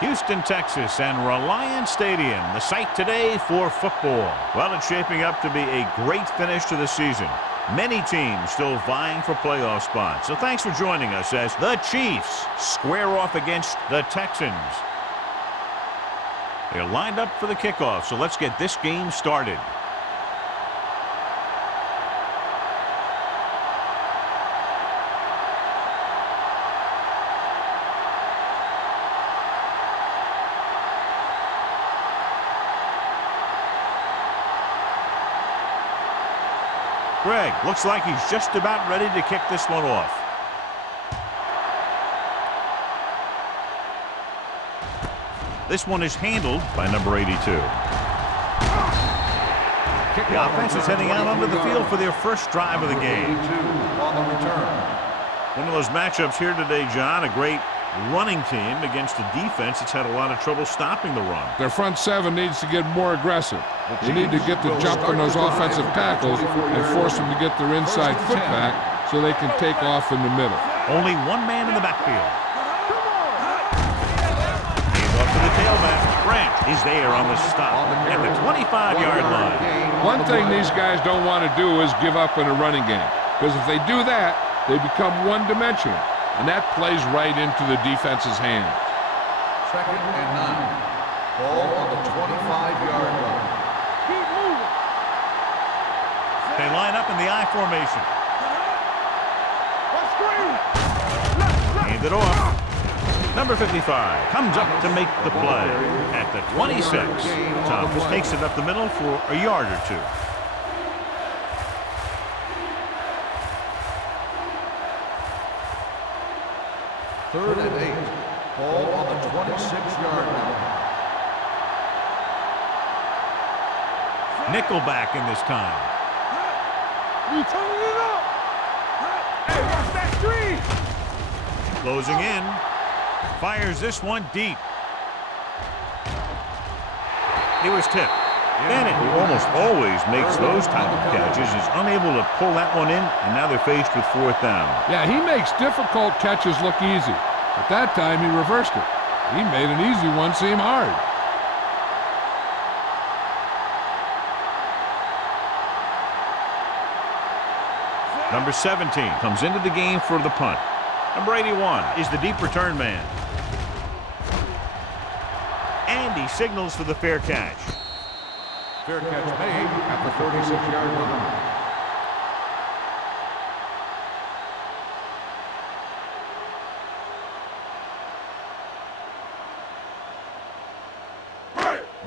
Houston, Texas, and Reliance Stadium, the site today for football. Well, it's shaping up to be a great finish to the season. Many teams still vying for playoff spots. So thanks for joining us as the Chiefs square off against the Texans. They're lined up for the kickoff, so let's get this game started. Greg looks like he's just about ready to kick this one off. This one is handled by number 82. The offense is heading out onto the field for their first drive of the game. One of those matchups here today, John, a great running team against a defense that's had a lot of trouble stopping the run. Their front seven needs to get more aggressive. They need to get the jump on those offensive tackles and force them to get their inside foot back so they can take off in the middle. Only one man in the backfield. He's off to the tailback. Grant is there on the stop at the 25-yard line. One thing these guys don't want to do is give up in a running game, because if they do that, they become one-dimensional, and that plays right into the defense's hands. 2nd and 9. Ball on the 25-yard line. Keep moving. They line up in the I formation. Hand it off. Number 55 comes up to make the play at the 26. Thomas takes it up the middle for a yard or two. Third and 8. Ball on the 26-yard line. Nickelback in this time. You turning it up. Hey, watch that screen. Closing in. Fires this one deep. He was tipped. Bennett, who almost always makes those type of catches, is unable to pull that one in, and now they're faced with 4th down. Yeah, he makes difficult catches look easy. But that time he reversed it. He made an easy one seem hard. Number 17 comes into the game for the punt. Number 81 is the deep return man. And he signals for the fair catch. Fair catch made at the 36-yard line.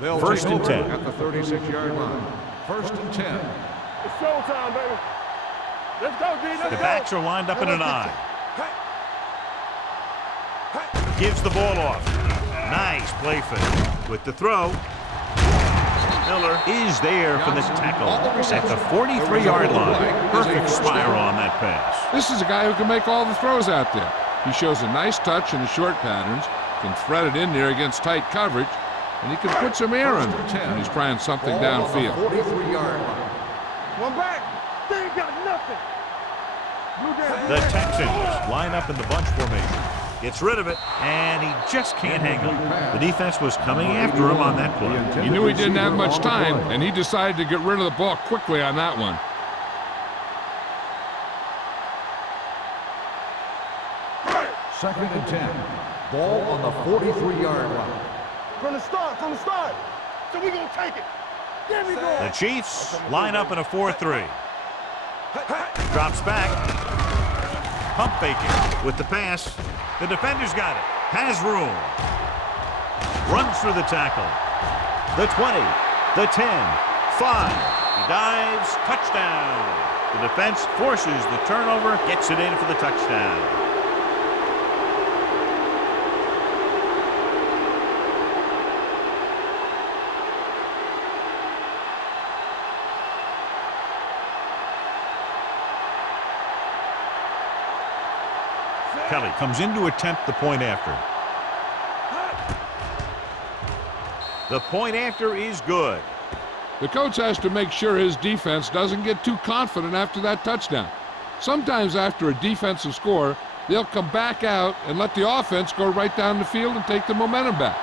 They'll 1st and 10 at the 36-yard line. 1st and 10. It's showtime, baby. Let's go, D. Let's The go. backs are lined up in an I. Gives the ball off. Nice play fake. With the throw, Miller is there for the tackle at the 43-yard line. Perfect spiral on that pass. This is a guy who can make all the throws out there. He shows a nice touch in the short patterns, can thread it in there against tight coverage, and he can put some air under it when he's trying something downfield. 43-yard line. One back. They ain't got nothing. The Texans line up in the bunch formation. Gets rid of it, and he just can't hang on. The defense was coming after him on that play. He knew he didn't have much time, and he decided to get rid of the ball quickly on that one. Second and 10. Ball on the 43-yard line. From the start. So we gonna take it. There we go. The Chiefs line up in a 4-3. Drops back. Pump faking with the pass. The defender's got it. Has room. Runs through the tackle. The 20. The 10. 5. He dives. Touchdown. The defense forces the turnover, gets it in for the touchdown. Kelly comes in to attempt the point after. The point after is good. The coach has to make sure his defense doesn't get too confident after that touchdown. Sometimes after a defensive score, they'll come back out and let the offense go right down the field and take the momentum back.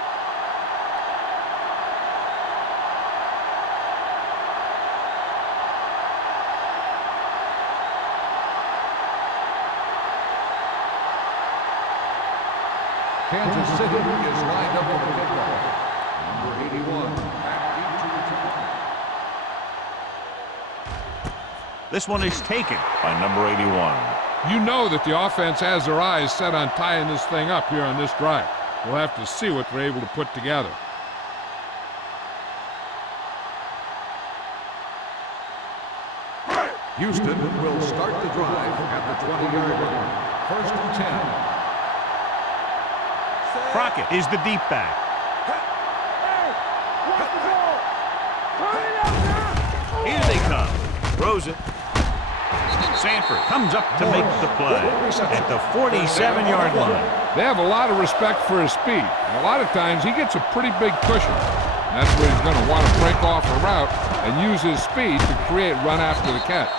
Kansas City is lined up with the kickoff. Number 81, back into the tackle. This one is taken by number 81. You know that the offense has their eyes set on tying this thing up here on this drive. We'll have to see what they're able to put together. Houston will start the drive at the 20-yard line. First and 10. Crockett is the deep back. Here they come. Throws it. Sanford comes up to make the play at the 47-yard line. They have a lot of respect for his speed. And a lot of times he gets a pretty big cushion. That's where he's going to want to break off a route and use his speed to create run after the catch.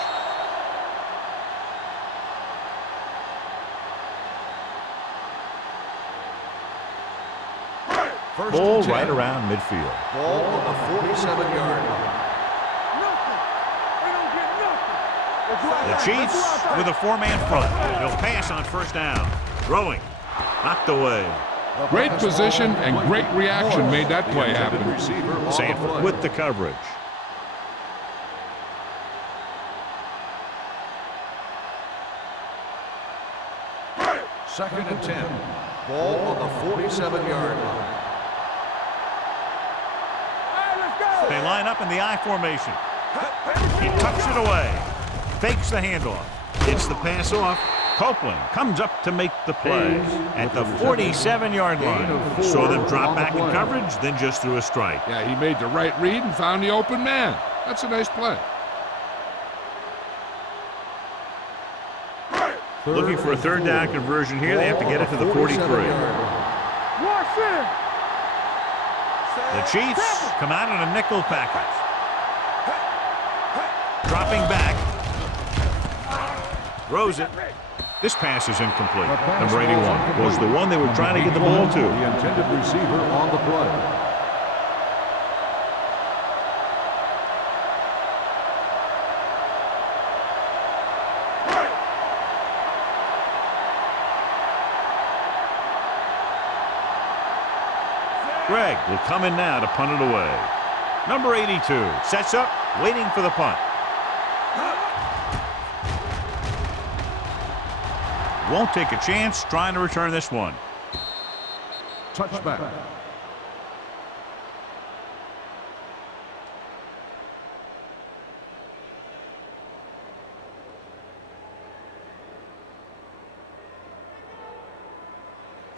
Ball right around midfield. Ball on the 47-yard line. The Chiefs with a four-man front. They'll pass on first down. Throwing. Knocked away. Great position and great reaction made that play happen. Sanford with the coverage. Second and 10. Ball on the 47-yard line. They line up in the I formation. He tucks it away. Fakes the handoff. Gets the pass off. Copeland comes up to make the play at the 47-yard line. Saw them drop back in coverage, then just threw a strike. Yeah, he made the right read and found the open man. That's a nice play. Looking for a third down conversion here. They have to get it to the 43. The Chiefs come out in a nickel package. Dropping back. Throws it. This pass is incomplete. Number 81 was the one they were trying to get the ball to. The intended receiver on the play. Greg will come in now to punt it away. Number 82 sets up, waiting for the punt. Won't take a chance trying to return this one. Touchback.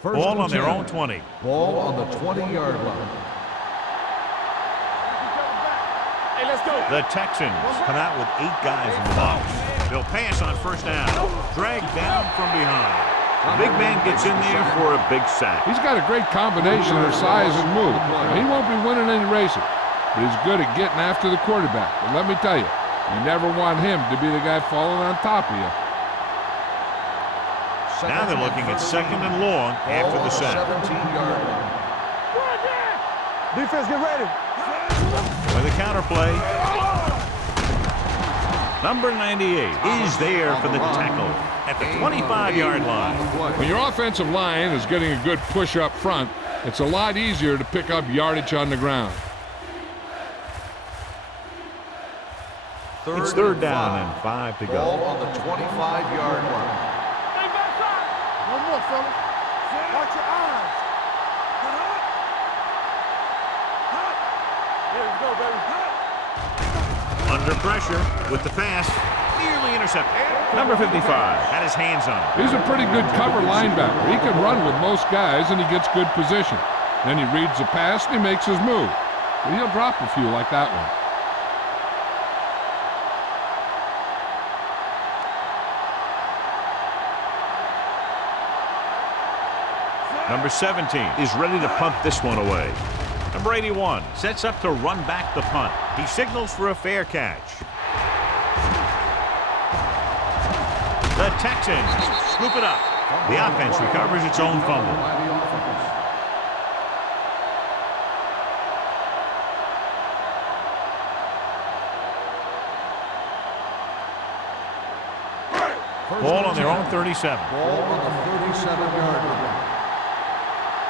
Ball on their own 20. Ball on the 20-yard line. Hey, let's go. The Texans come out with 8 guys in the box. They'll pass on first down. Dragged down from behind. The big man gets in there for a big sack. He's got a great combination of size and move. Now, he won't be winning any races, but he's good at getting after the quarterback. And let me tell you, you never want him to be the guy falling on top of you. Now they're looking at second and long after the sack. 17-yard line. Defense, get ready. With a counter play. Number 98 is there for the tackle at the 25-yard line. When your offensive line is getting a good push up front, it's a lot easier to pick up yardage on the ground. It's third down and 5 to Ball go. on the 25-yard line. Stay backside. One more, fella. Watch your eyes. There we go, baby. Under pressure with the pass. Nearly intercepted. Number 55 had his hands on it. He's a pretty good cover linebacker. He can run with most guys, and he gets good position. Then he reads the pass, and he makes his move. But he'll drop a few like that one. Number 17 is ready to punt this one away. Number 81 sets up to run back the punt. He signals for a fair catch. The Texans scoop it up. The offense recovers its own fumble. Ball on their own 37. Ball on the 37-yard line.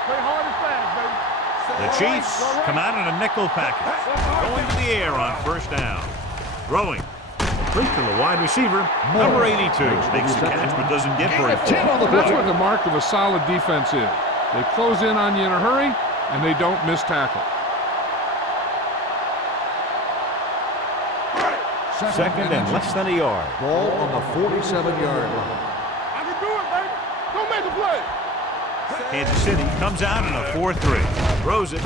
Play hard and fast, baby. The Chiefs come out in a nickel package. Going to the air on first down. Throwing. Complete to the wide receiver. Number 82 makes the catch but doesn't get very far. That's what the mark of a solid defense is. They close in on you in a hurry, and they don't miss tackle. Second and less than a yard. Ball on the 47-yard line. I can do it, baby. Don't make a play. Kansas City comes out in a 4-3. Throws it.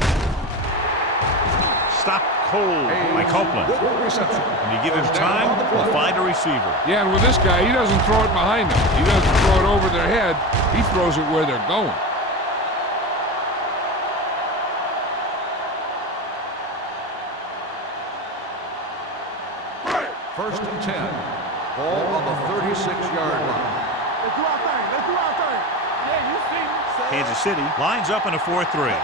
Stopped cold by Copeland. Reception. When you give him time, he'll find a receiver. Yeah, and with this guy, he doesn't throw it behind them. He doesn't throw it over their head. He throws it where they're going. First and 10. Ball on the 36-yard line. Let's do our thing. Let's do our thing. Yeah, you see me. Kansas City lines up in a 4-3.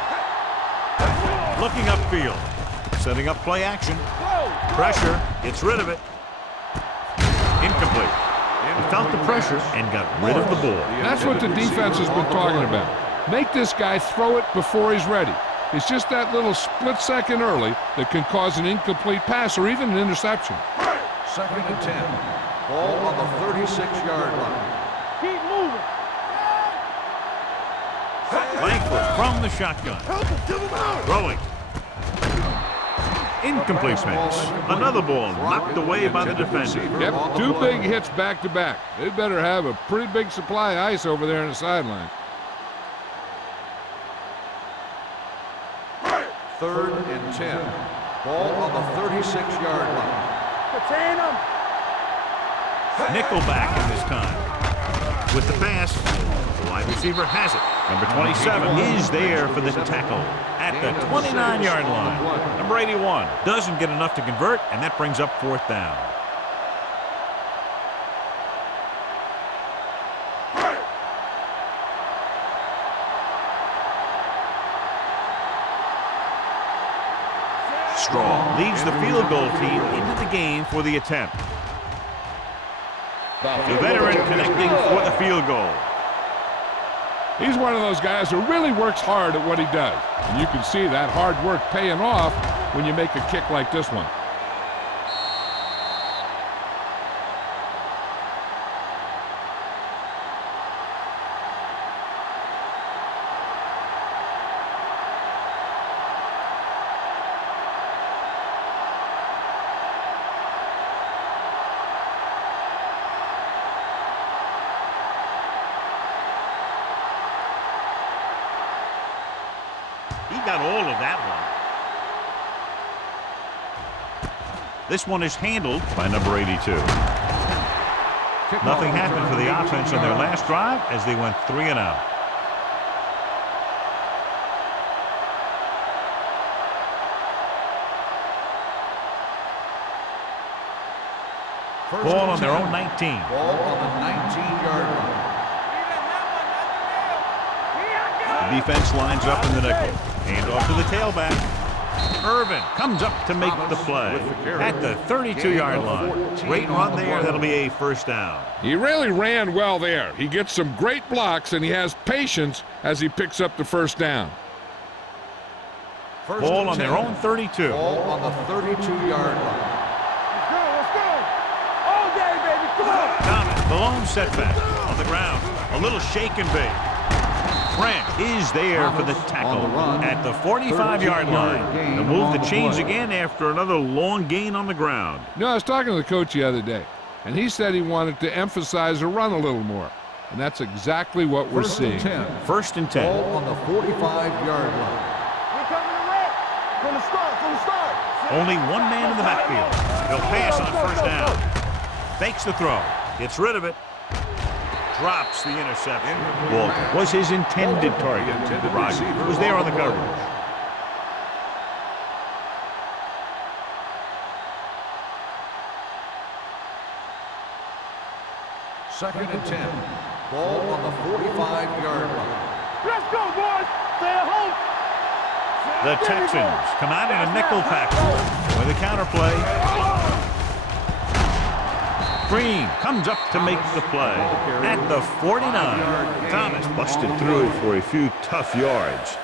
Looking upfield. Setting up play action. Pressure. Gets rid of it. Incomplete. He felt the pressure and got rid of the ball. That's what the defense has been talking about. Make this guy throw it before he's ready. It's just that little split second early that can cause an incomplete pass or even an interception. Second and 10. Ball on the 36-yard line. Keep moving. Langford from the shotgun. Throwing. Incomplete pass. Another ball knocked away by the defender. Yep, two big hits back-to-back. They better have a pretty big supply of ice over there on the sideline. Third and 10. Ball on the 36-yard line. Contain them. Nickelback in this time. With the pass, the wide receiver has it. Number 27 is there for the tackle at the 29-yard line. Number 81 doesn't get enough to convert, and that brings up fourth down. Strong leads the field goal team into the game for the attempt. The veteran connecting for the field goal. He's one of those guys who really works hard at what he does. And you can see that hard work paying off when you make a kick like this one. He got all of that one. This one is handled by number 82. Nothing happened for the offense on their last drive as they went 3 and out. Ball on their own 19. Ball on the 19-yard line. The defense lines up in the nickel. Hand off to the tailback. Irvin comes up to make the play at the 32-yard line. Great run there. That'll be a first down. He really ran well there. He gets some great blocks, and he has patience as he picks up the first down. Ball on their own 32. Ball on the 32-yard line. Let's go. Let's go. All day, baby. Come on. Thomas, the lone setback on the ground. A little shake and bake. Trent is there for the tackle at the 45-yard line. The move to change again after another long gain on the ground. You know, I was talking to the coach the other day. And he said he wanted to emphasize a run a little more. And that's exactly what we're seeing. First and 10. Ball on the 45-yard line. We coming to wreck. From the start. Only one man in the backfield. He'll pass on first down. Fakes the throw. Gets rid of it. Drops the interception. Walter was his intended target. Rogers was there on the coverage. Second and 10. Ball on the 45-yard line. Let's go, boys. Stay at home. The Texans come out in a nickel package with a counter play. Green comes up to make the play at the 49. Thomas busted through for a few tough yards.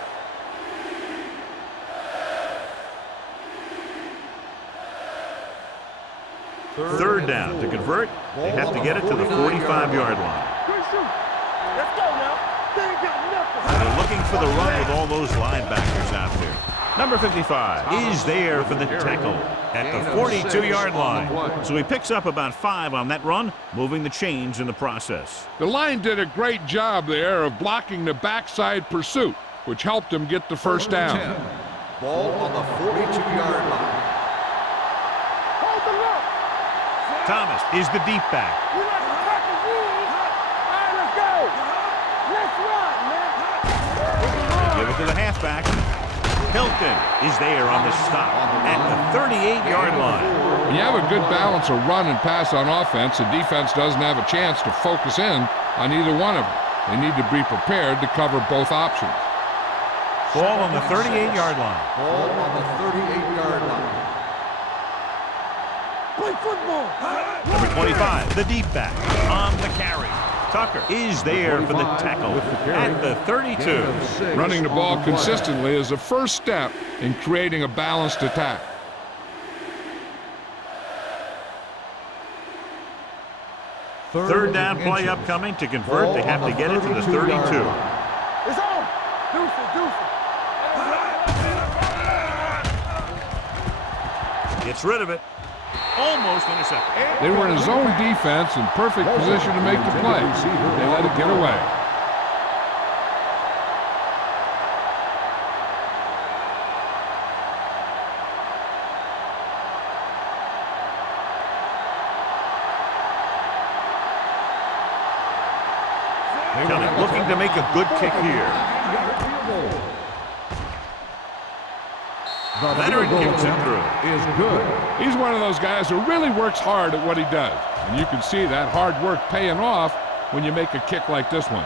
Third down to convert. They have to get it to the 45-yard line. Let's go now. They ain't got nothing. They're looking for the run with all those linebackers out there. Number 55 is there for the tackle at the 42-yard line. So he picks up about 5 on that run, moving the chains in the process. The line did a great job there of blocking the backside pursuit, which helped him get the first down. Ball on the 42-yard line. Hold the look. Thomas is the deep back. You like to tackle rules? All right, let's go. Let's run, man. Give it to the halfback. Hilton is there on the stop at the 38-yard line. When you have a good balance of run and pass on offense, the defense doesn't have a chance to focus in on either one of them. They need to be prepared to cover both options. Ball on the 38-yard line. Ball on the 38-yard line. Play football. Number 25, the deep back on the carry. Tucker is there for the tackle at the 32. Running the ball consistently is the first step in creating a balanced attack. Third down play upcoming. To convert, they have to get it to the 32. It's on. Deuce it. Gets rid of it. Almost intercepted. They were in zone defense in perfect position to make the play. They let it get away. Looking to make a good kick here. Leonard kicks it through. Is good. He's one of those guys who really works hard at what he does. And you can see that hard work paying off when you make a kick like this one.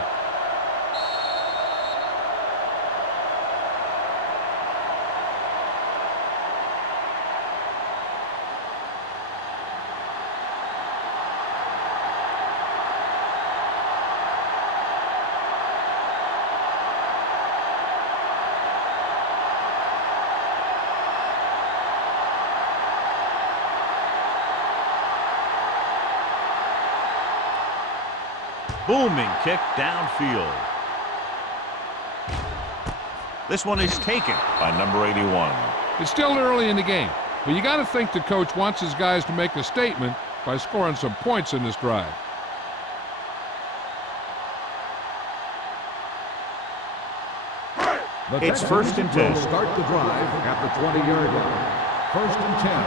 Booming kick downfield. This one is taken by number 81. It's still early in the game, but you got to think the coach wants his guys to make a statement by scoring some points in this drive. It's first and 10. Start the drive at the 20-yard line. First and 10.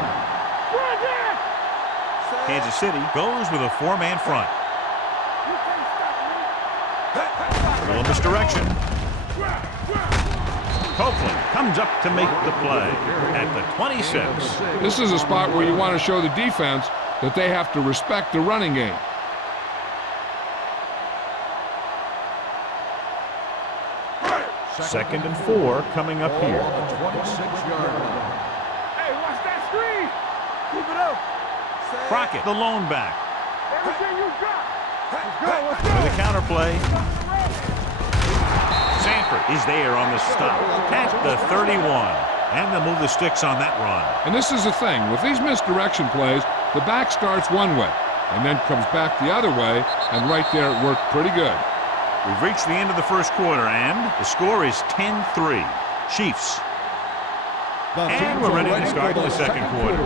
Kansas City goes with a 4-man front. A little misdirection. Copeland comes up to make the play at the 26. This is a spot where you want to show the defense that they have to respect the running game. Second and 4 coming up here. On the 26-yard line. Hey, watch that screen. Keep it up. Crockett, the lone back. Everything you got. Let's go. Let's go. With a counter play. Sanford is there on the stop at the 31. And they'll move the sticks on that run. And this is the thing. With these misdirection plays, the back starts one way and then comes back the other way, and right there it worked pretty good. We've reached the end of the first quarter, and the score is 10-3. Chiefs. And we're ready to start the second quarter.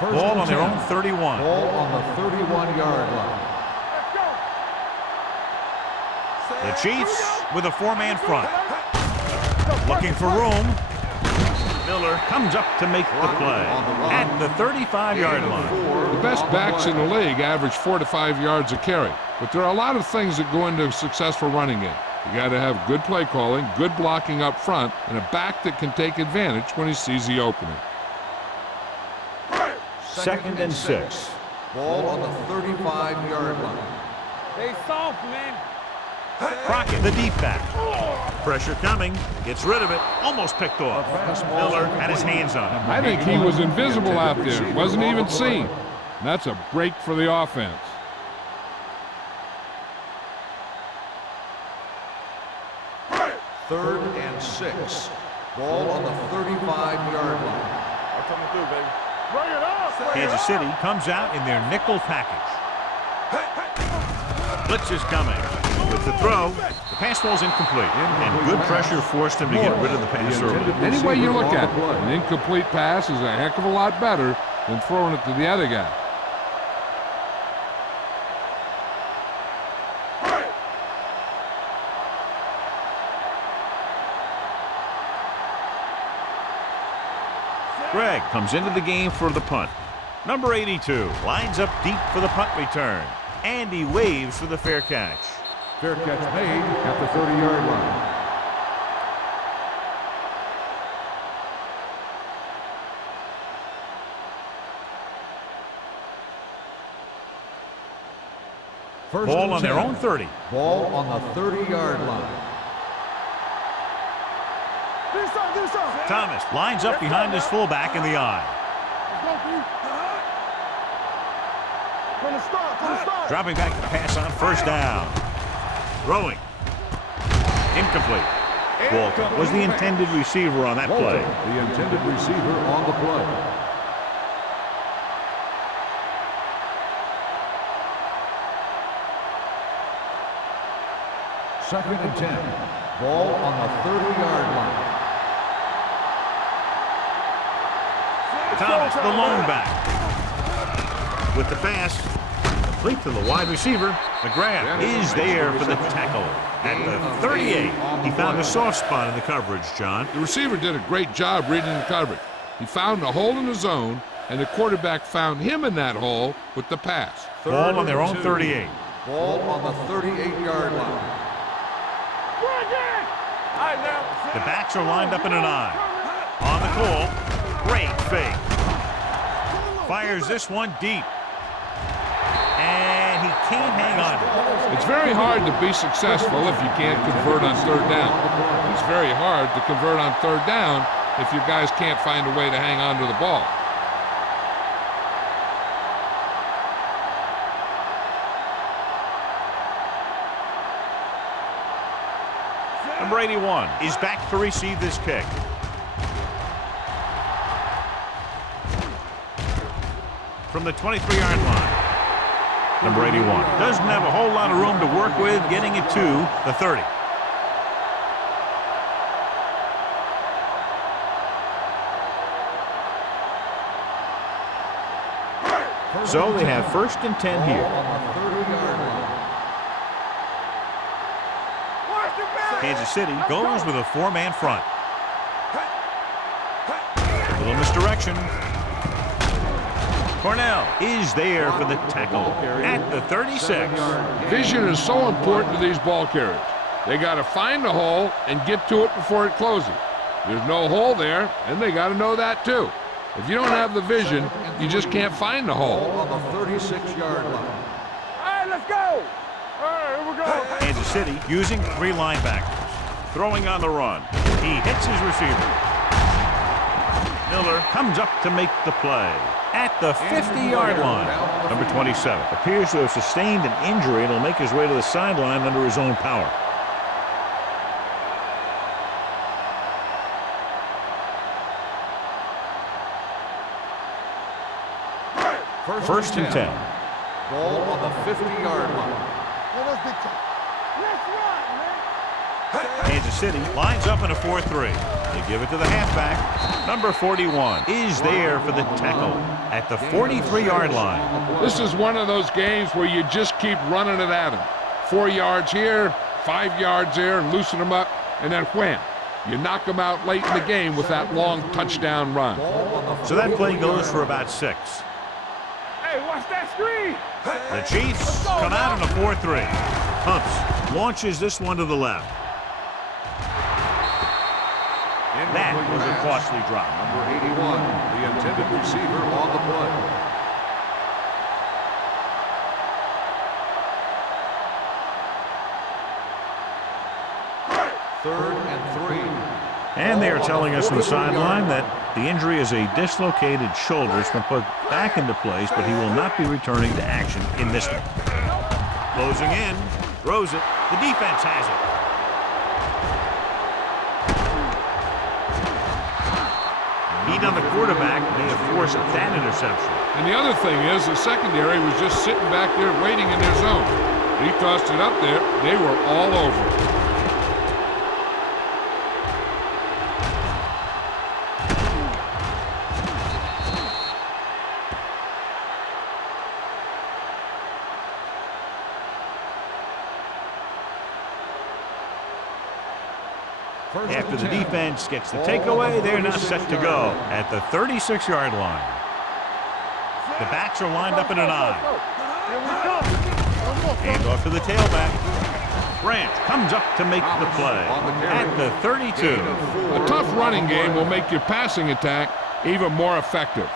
Ball on their own 31. Ball on the 31-yard line. The Chiefs with a 4-man front. Looking for room. Miller comes up to make the play at the 35-yard line. The best backs in the league average 4 to 5 yards a carry, but there are a lot of things that go into a successful running game. You got to have good play calling, good blocking up front, and a back that can take advantage when he sees the opening. 2nd and 6. Ball on the 35-yard line. Stay soft, man. Crockett, the deep back. Pressure coming. Gets rid of it. Almost picked off. Miller had his hands on it. I think he was invisible out there. Wasn't even seen. And that's a break for the offense. Third and 6. Ball on the 35-yard line. I'm coming through, baby. Bring it up. Kansas City comes out in their nickel package. Blitz is coming. With the throw, the pass falls incomplete. And good pressure forced him to get rid of the pass early. Any way you look at it, an incomplete pass is a heck of a lot better than throwing it to the other guy. Greg comes into the game for the punt. Number 82 lines up deep for the punt return. And he waves for the fair catch. Fair catch made at the 30-yard line. Ball on their own 30. Ball on the 30-yard line. Thomas lines up behind his fullback in the eye. Dropping back to pass on 1st down. Throwing. Incomplete. Walton was the intended receiver on that play. The intended receiver on the play. Second and 10. Ball on the 30-yard line. Thomas, the lone back. With the pass, complete to the wide receiver. McGrath is there for the tackle. At the 38, he found a soft spot in the coverage, John. The receiver did a great job reading the coverage. He found a hole in the zone, and the quarterback found him in that hole with the pass. Ball on their own 38. Ball on the 38-yard line. The backs are lined up in an eye. On the call, great fake. Fires this one deep. And he can't hang on. It's very hard to be successful if you can't convert on 3rd down. It's very hard to convert on 3rd down if you guys can't find a way to hang on to the ball. Number 81 is back to receive this kick. From the 23-yard line. Number 81 doesn't have a whole lot of room to work with, getting it to the 30. So they have 1st and 10 here. Kansas City goes with a 4-man front. A little misdirection. Cornell is there for the tackle at the 36. Vision is so important to these ball carriers. They got to find the hole and get to it before it closes. There's no hole there, and they got to know that too. If you don't have the vision, you just can't find the hole. On the 36-yard line. All right, let's go. All right, here we go. Kansas City using 3 linebackers. Throwing on the run. He hits his receiver. Miller comes up to make the play at the 50-yard line. Number 27 appears to have sustained an injury and will make his way to the sideline under his own power. First and 10. Ball on the 50-yard line. Let's run, man. Kansas City lines up in a 4-3. They give it to the halfback. Number 41 is there for the tackle at the 43-yard line. This is one of those games where you just keep running it at them. 4 yards here, 5 yards there, and loosen them up, and then wham. You knock them out late in the game with that long touchdown run. So that play goes for about 6. Hey, watch that screen. The Chiefs come out in a 4-3. Humps launches this one to the left. That was a costly drop. Number 81, the intended receiver on the play. Third and 3. And they are telling us on the sideline that the injury is a dislocated shoulder. It's been put back into place, but he will not be returning to action in this one. Closing in, throws it. The defense has it. Heat on the quarterback may have forced that interception. And the other thing is, the secondary was just sitting back there waiting in their zone. He tossed it up there. They were all over it. After the defense gets the takeaway, they're now set to go at the 36-yard line. The backs are lined up in an I. Hand off to the tailback. Branch comes up to make the play at the 32. A tough running game will make your passing attack even more effective.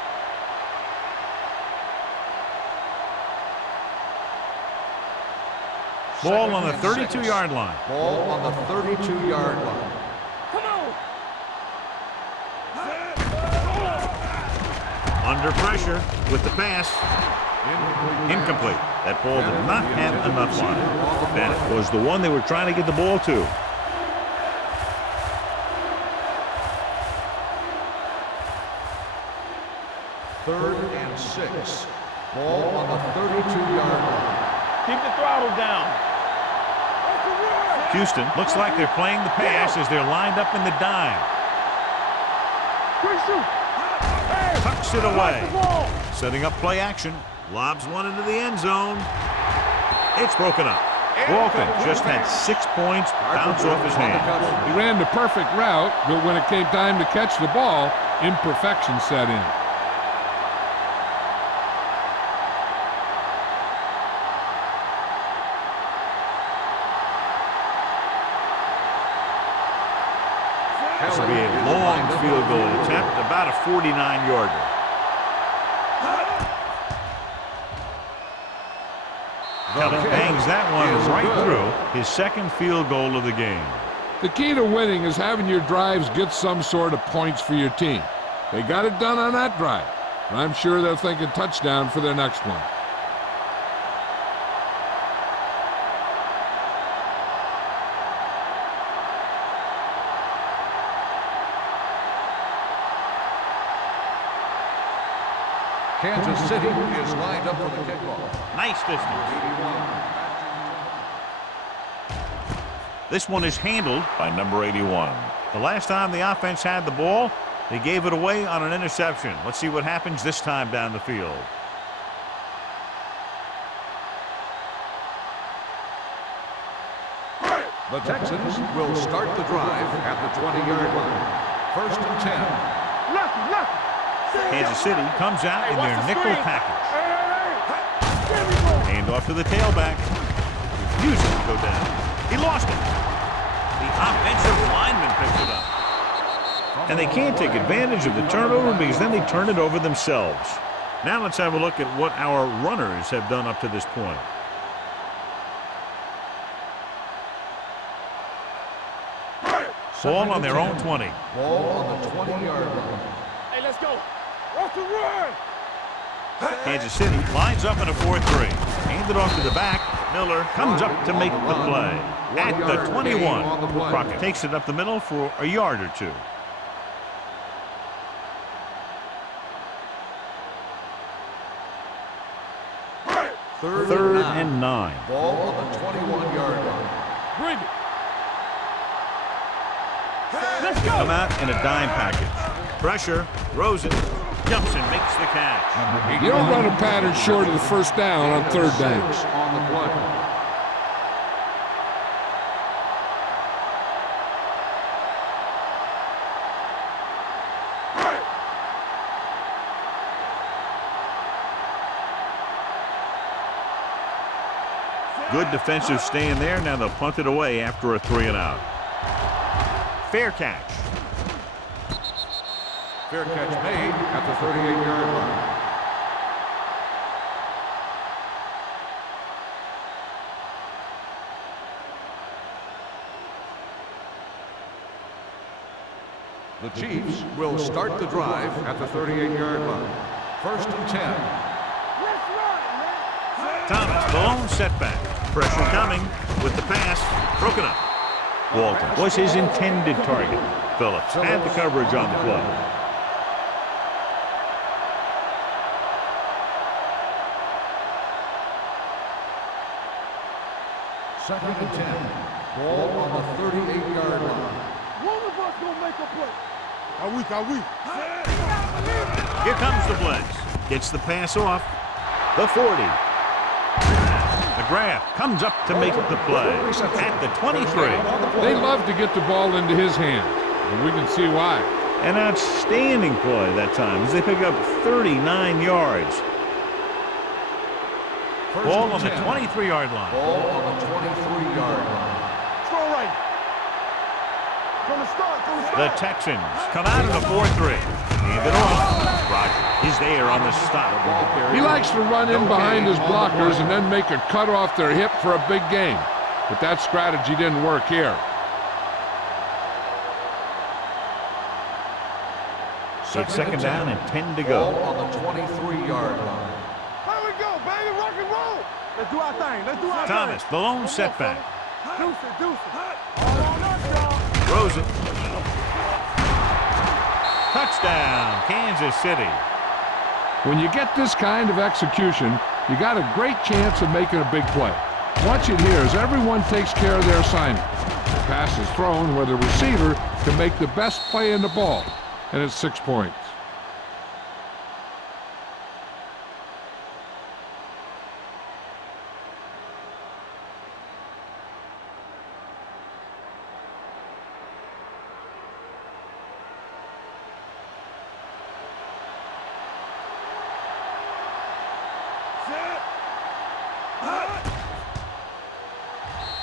Ball on the 32-yard line. Ball on the 32-yard line. Under pressure with the pass. Incomplete. That ball did not have enough on it. That was the one they were trying to get the ball to. Third and 6. Ball on the 32-yard line. Keep the throttle down. Houston looks like they're playing the pass as they're lined up in the dime. Tucks it away. Setting up play action. Lobs one into the end zone. It's broken up. Walton just had 6 points bounce off his hand. He ran the perfect route, but when it came time to catch the ball, imperfection set in. This will be a long field goal attempt, about a 49-yarder. Kelly bangs that one right through his second field goal of the game. The key to winning is having your drives get some sort of points for your team. They got it done on that drive, and I'm sure they're thinking touchdown for their next one. Kansas City is lined up for the kickoff. Nice distance. This one is handled by number 81. The last time the offense had the ball, they gave it away on an interception. Let's see what happens this time down the field. The Texans will start the drive at the 20-yard line. First and 10. Lucky. Kansas City comes out in their nickel package. Hand off to the tailback. Refuses to go down. He lost it. The offensive lineman picks it up. And they can't take advantage of the turnover because then they turn it over themselves. Now let's have a look at what our runners have done up to this point. Ball on their own 20. Ball on the 20-yard line. Hey, let's go. What's the run? Kansas City lines up in a 4-3. Handed off to the back. Miller comes up to make the play. At the 21, Crockett takes it up the middle for a yard or two. Third and 9. Ball on the 21-yard line. Bring it. Let's go. Come out in a dime package. Pressure, throws it, jumps and makes the catch. You don't run a pattern short of the first down on third downs. On the play. Good defensive stand there. Now they'll punt it away after a 3-and-out. Fair catch. Fair catch made at the 38-yard line. The Chiefs will start the drive at the 38-yard line. 1st and 10. Let's run, man. Thomas, the lone setback. Pressure coming with the pass. Broken up. Walton was his intended target. Phillips had the coverage on the play. Second and 10. Ball on the 38-yard line. One of us gonna make a play. Are we? Here comes the blitz. Gets the pass off. The 40. McGrath comes up to make the play at the 23. They love to get the ball into his hands, and we can see why. An outstanding play that time as they pick up 39 yards. Ball on the 23-yard line. Ball on the 23-yard line. Throw right. From the start. The Texans come out in a 4-3. Hand it off. Roger is there on the stop. He likes to run in behind his blockers and then make a cut off their hip for a big gain. But that strategy didn't work here. It's second down and 10 to go. Ball on the 23-yard line. Here we go, baby. Rock and roll. Let's do our thing. Thomas, the lone setback. Deuce it. All on us, y'all. Throws it. Touchdown, Kansas City. When you get this kind of execution, you got a great chance of making a big play. Watch it here as everyone takes care of their assignment. The pass is thrown where the receiver can make the best play in the ball, and it's 6 points.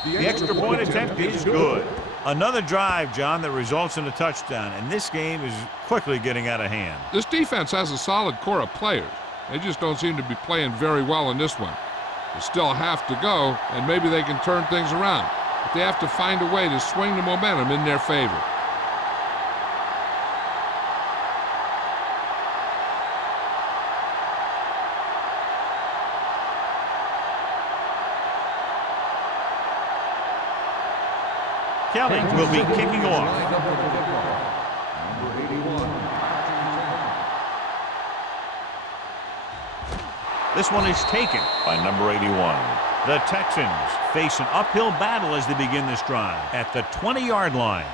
The extra point attempt is good. Another drive, John, that results in a touchdown, and this game is quickly getting out of hand. This defense has a solid core of players. They just don't seem to be playing very well in this one. They still have to go, and maybe they can turn things around. But they have to find a way to swing the momentum in their favor. Kelly will be kicking off. Lined up for the kickoff. Number 81. This one is taken by number 81. The Texans face an uphill battle as they begin this drive at the 20-yard line.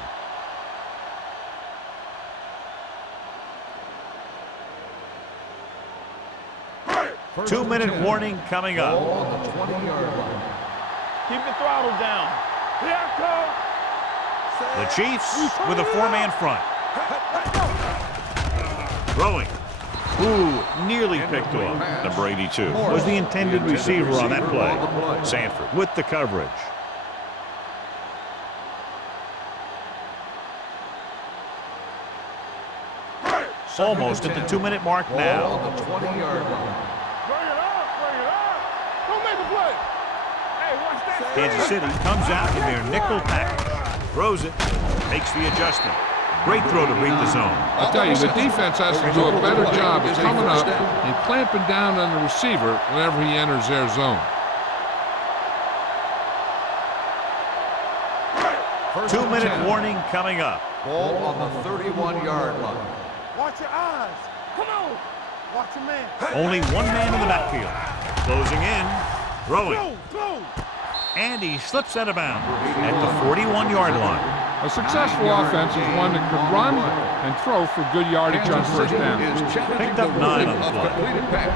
First 2-minute and 10. warning coming up. Ball on the 20-yard line. Keep the throttle down. Here I come. The Chiefs with a 4-man front. Throwing. Ooh, nearly picked off. Number 82 was the intended receiver on that play. Sanford with the coverage. Almost at the 2-minute mark Ball now. on the 20-yard line. Bring it up. Don't make a play. Hey, watch that. Kansas City comes out in their nickel package. Throws it. Makes the adjustment. Great throw to beat the zone. I'll tell you, the defense has to do a better job of coming up and clamping down on the receiver whenever he enters their zone. First 2-minute and 10. warning coming up. Ball on the 31-yard line. Watch your eyes. Come on. Watch your man. Only one man in the backfield. Closing in. Throwing. Throw. And he slips out of bounds at the 41-yard line. A successful offense is one that could run and throw for good yardage on first down. Picked up 9 on the play.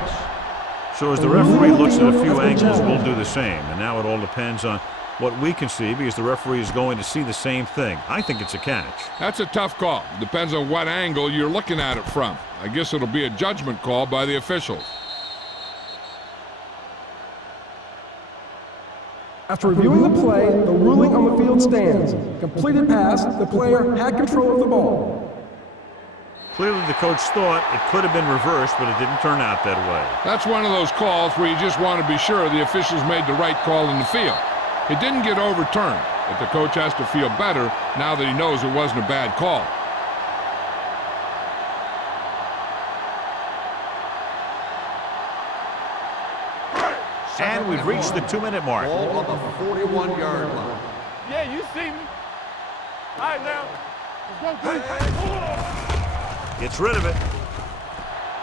So as the referee looks at a few angles, we'll do the same. And now it all depends on what we can see because the referee is going to see the same thing. I think it's a catch. That's a tough call. Depends on what angle you're looking at it from. I guess it'll be a judgment call by the officials. After reviewing the play, the ruling on the field stands. Completed pass, the player had control of the ball. Clearly the coach thought it could have been reversed, but it didn't turn out that way. That's one of those calls where you just want to be sure the officials made the right call in the field. It didn't get overturned, but the coach has to feel better now that he knows it wasn't a bad call. And we've reached the 2-minute mark. Ball on the 41-yard line. Yeah, you see me. All right, now. Let's go. Gets rid of it.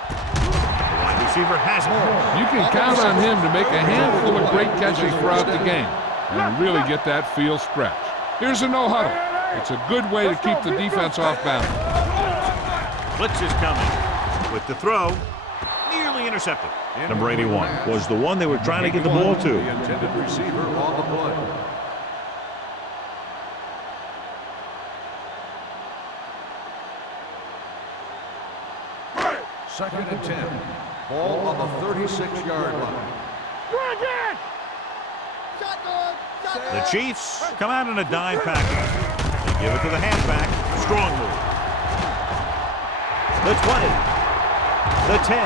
The wide receiver has it. You can count on him to make a handful of great catches throughout the game and really get that field stretch. Here's a no-huddle. It's a good way to keep the defense off balance. Blitz is coming. With the throw, nearly intercepted. Number 81 was the one they were trying to get the ball to. The intended receiver on the play. Second and 10. Ball on the 36-yard line. The Chiefs come out in a dime package. They give it to the halfback. Strong move. The 20. The 10.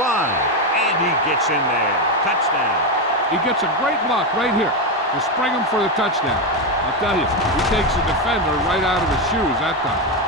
5. And he gets in there. Touchdown. He gets a great block right here to spring him for the touchdown. I'll tell you, he takes the defender right out of his shoes that time.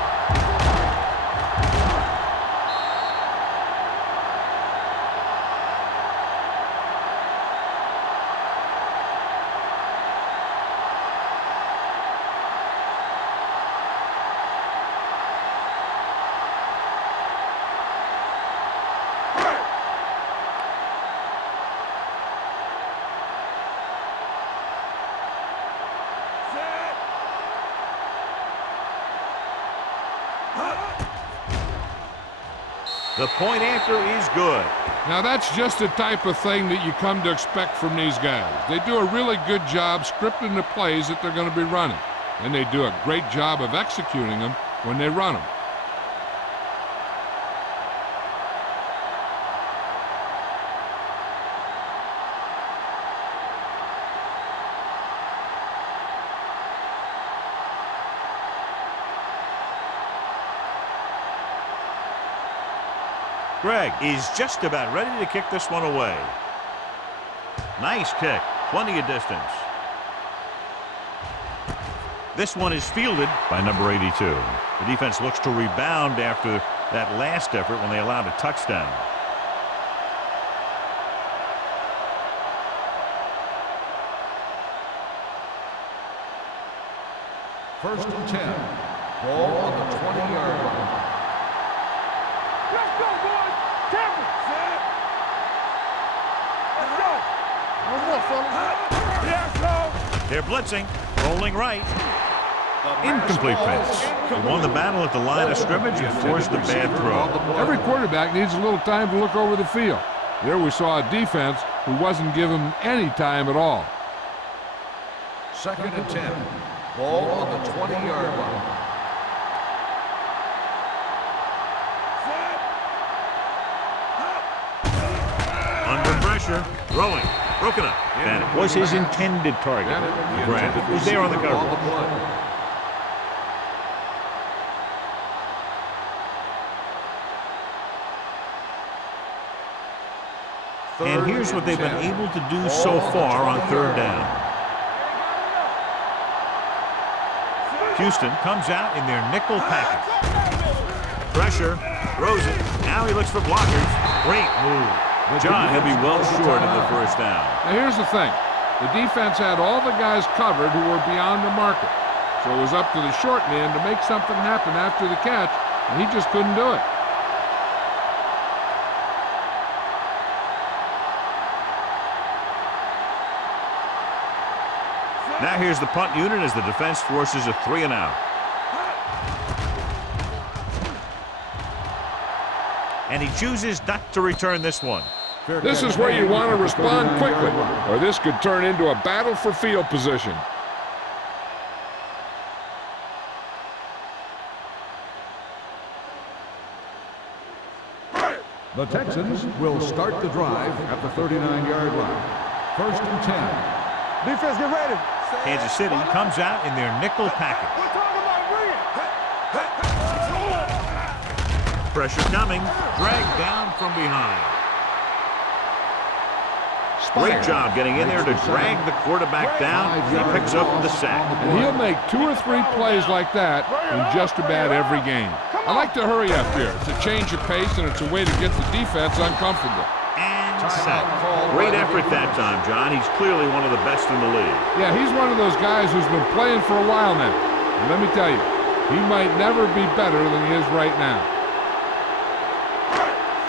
The point after is good. Now that's just the type of thing that you come to expect from these guys. They do a really good job scripting the plays that they're going to be running. And they do a great job of executing them when they run them. Greg is just about ready to kick this one away. Nice kick. Plenty of distance. This one is fielded by number 82. The defense looks to rebound after that last effort when they allowed a touchdown. First and 10. Ball on the 20-yard line. Let's go, boys. Careful. Let's go. One more, fellas. Yes, go. They're blitzing. Rolling right. Incomplete pass. They won the battle at the line of scrimmage and forced the bad throw. Every quarterback needs a little time to look over the field. Here we saw a defense who wasn't given any time at all. Second and 10. Ball on the 20-yard line. Under pressure. Throwing. Broken up. That was his intended target. Grant was there on the cover. And here's what they've been able to do so far on third down. Houston comes out in their nickel package. Pressure, throws it. Now he looks for blockers. Great move. John, he'll be well short of the first down. Now here's the thing. The defense had all the guys covered who were beyond the marker. So it was up to the short man to make something happen after the catch, and he just couldn't do it. Now here's the punt unit as the defense forces a 3-and-out. And he chooses not to return this one. This is where you want to respond quickly, or this could turn into a battle for field position. The Texans will start the drive at the 39-yard line. 1st and 10. Defense, get ready. Kansas City comes out in their nickel package. We're talking about bring it. Pressure coming. Dragged down from behind. Great job getting in there to drag the quarterback down. He picks up the sack. And he'll make 2 or 3 plays like that in just about every game. I like to hurry up here. It's a change of pace, and it's a way to get the defense uncomfortable. And sack. Great effort that time, John. He's clearly one of the best in the league. Yeah, he's one of those guys who's been playing for a while now. And let me tell you, he might never be better than he is right now.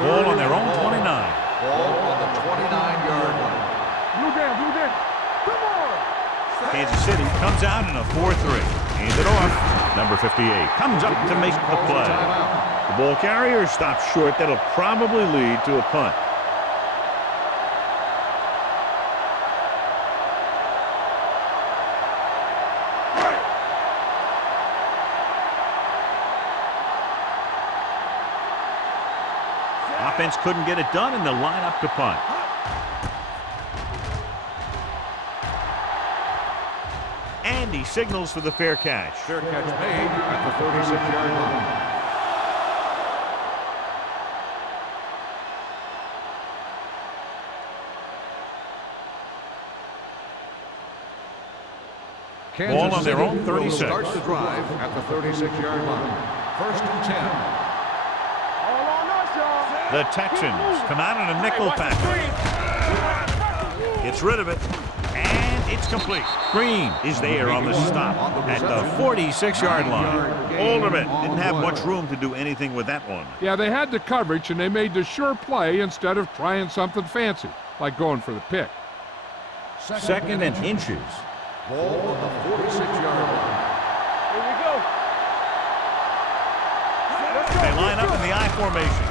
Ball on their own 29. Ball on the 29-yard line. Blue down, blue down. Come on. Kansas City comes out in a 4-3. Hands it off. Number 58 comes up to make the play. The ball carrier stops short. That'll probably lead to a punt. Offense couldn't get it done, and they'll line up to punt. And he signals for the fair catch. Fair catch made at the 36-yard line. Ball on their own 36. Start the drive at the 36-yard line. 1st and 10. All on us, y'all. The Texans come out in a nickel package. Gets rid of it. And it's complete. Green is there on the stop at the 46-yard line. Alderman didn't have much room to do anything with that one. Yeah, they had the coverage, and they made the sure play instead of trying something fancy, like going for the pick. Second and inches. Ball on the 46-yard line. Here we go. Let's go. They line up in the I formation.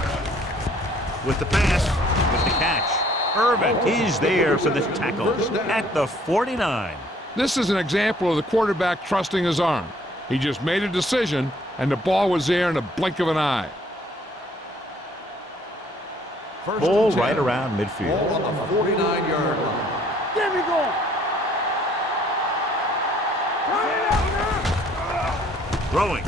With the pass, with the catch. Irvin is there for the tackle at the 49. This is an example of the quarterback trusting his arm. He just made a decision, and the ball was there in a blink of an eye. Ball right around midfield. Ball on the 49-yard line. Get me going. Turn it out, man. Throwing.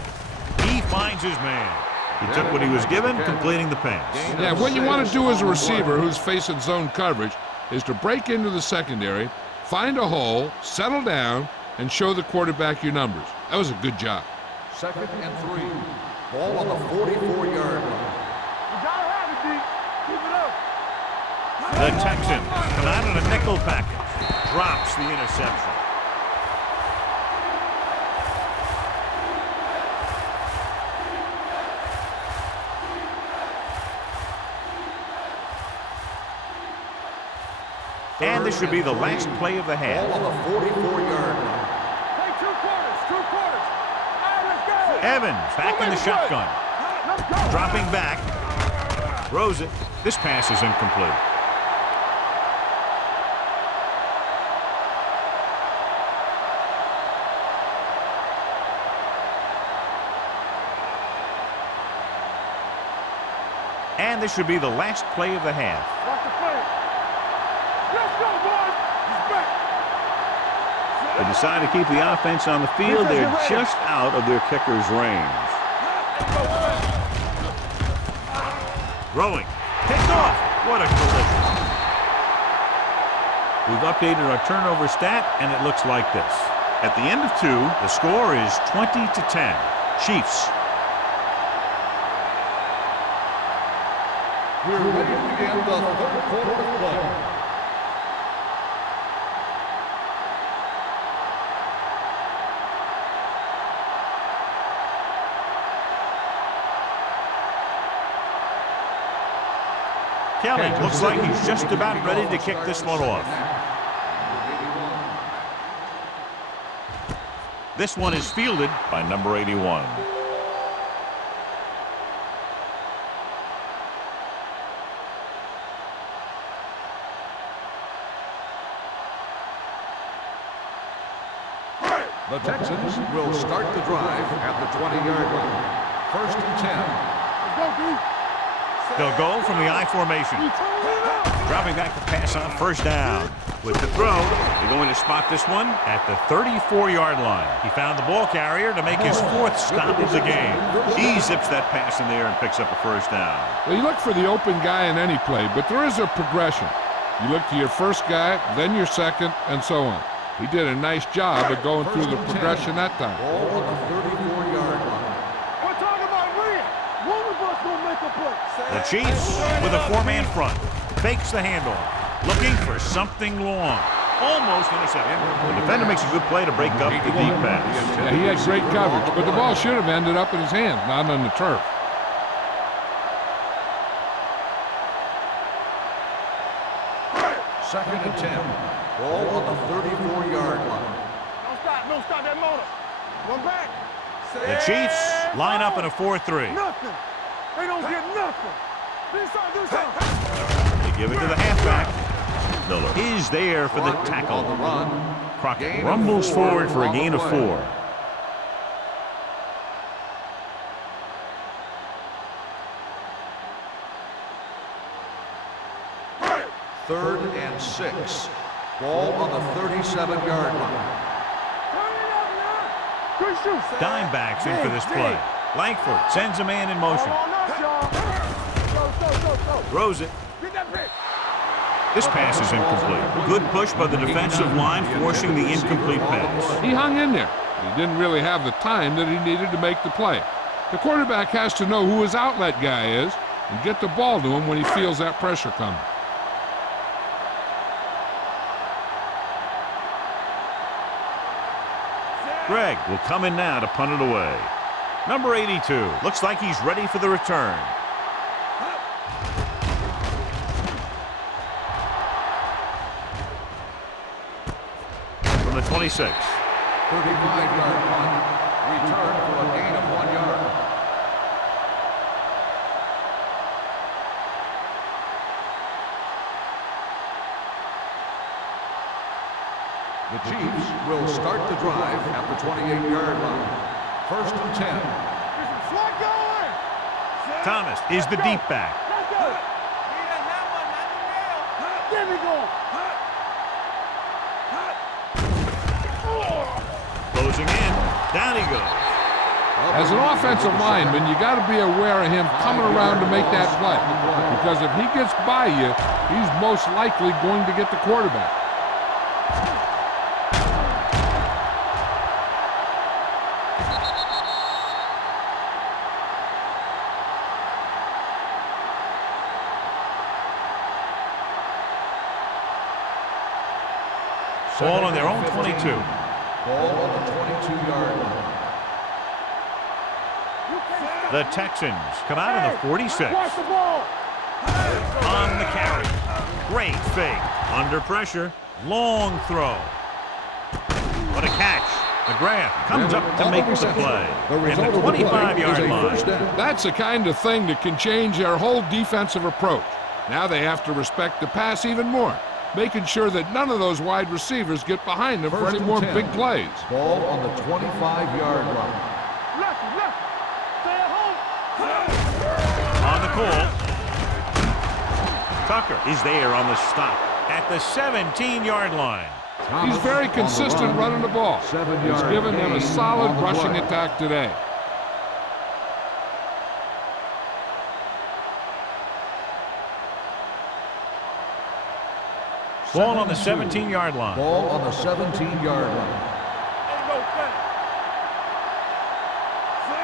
He finds his man. He took what he was given, completing the pass. Yeah, what you want to do as a receiver who's facing zone coverage is to break into the secondary, find a hole, settle down, and show the quarterback your numbers. That was a good job. 2nd and 3. Ball on the 44-yard line. You gotta have it, D. Keep it up. The Texans come out in a nickel package. Drops the interception. And this should be the last play of the half. Ball on the 44-yard line. Take 2 quarters, 2 quarters. All right, let's go. Evans back in the shotgun. Let's go. Dropping back. Throws it. This pass is incomplete. And this should be the last play of the half. Watch the play. Let's go, boys. He's back. They decide to keep the offense on the field. They're just out of their kicker's range. Throwing. Picked off. What a collision. We've updated our turnover stat, and it looks like this. At the end of 2, the score is 20-10. Chiefs. We're ready to begin the 3rd quarter of play. Kelly looks like he's just about ready to kick this one off. This one is fielded by number 81. The Texans will start the drive at the 20-yard line. 1st and 10. Let's go, D. They'll go from the I formation. Dropping back to pass on 1st down. With the throw, they're going to spot this one at the 34-yard line. He found the ball carrier to make his 4th stop of the game. He zips that pass in there and picks up a 1st down. Well, you look for the open guy in any play, but there is a progression. You look to your first guy, then your second, and so on. He did a nice job of going through the progression that time. Ball on the 34-yard line. We're talking about win. One of us gonna make a play. The Chiefs with a 4-man front. Fakes the handoff. Looking for something long. Almost intercepted. The defender makes a good play to break up the deep pass. Yeah, he had great coverage, but the ball should have ended up in his hands, not on the turf. Second and 10. Ball on the 34-yard line. Don't stop that motor. One back. The Chiefs line up in a 4-3. Nothing. They don't get nothing. Do something. They give it to the halfback. Miller is there for the On the tackle. run. Crockett rumbles forward for a gain of 4. Third and 6. Ball on the 37-yard line. Good shoot. Dime backs in for this play. Langford sends a man in motion. Throws it. Get that pick. This pass is incomplete. Good push by the defensive line, forcing the incomplete pass. He hung in there. He didn't really have the time that he needed to make the play. The quarterback has to know who his outlet guy is and get the ball to him when he feels that pressure coming. Gregg will come in now to punt it away. Number 82 looks like he's ready for the return. From the 26. 35-yard punt. Return for a gain of 1 yard. The Chiefs will start the drive at the 28-yard line. 1st and 10. Slot going. Thomas is the deep back. Let's go. There we go. Closing in. Down he goes. As an offensive lineman, you got to be aware of him coming around to make that play. Because if he gets by you, he's most likely going to get the quarterback. Ball on their own 22. Ball on the 22-yard line. The Texans come out in the 46. Watch the ball. On the carry. Great fake. Under pressure. Long throw. What a catch. McGrath comes up to make the play. And the 25-yard line. That's the kind of thing that can change their whole defensive approach. Now they have to respect the pass even more, making sure that none of those wide receivers get behind them for any more big plays. Ball on the 25-yard line. Stay at home. On the call. Tucker is there on the stop at the 17-yard line. He's very consistent running the ball. He's given them a solid rushing attack today. Ball on the 17-yard line. Ball on the 17-yard line.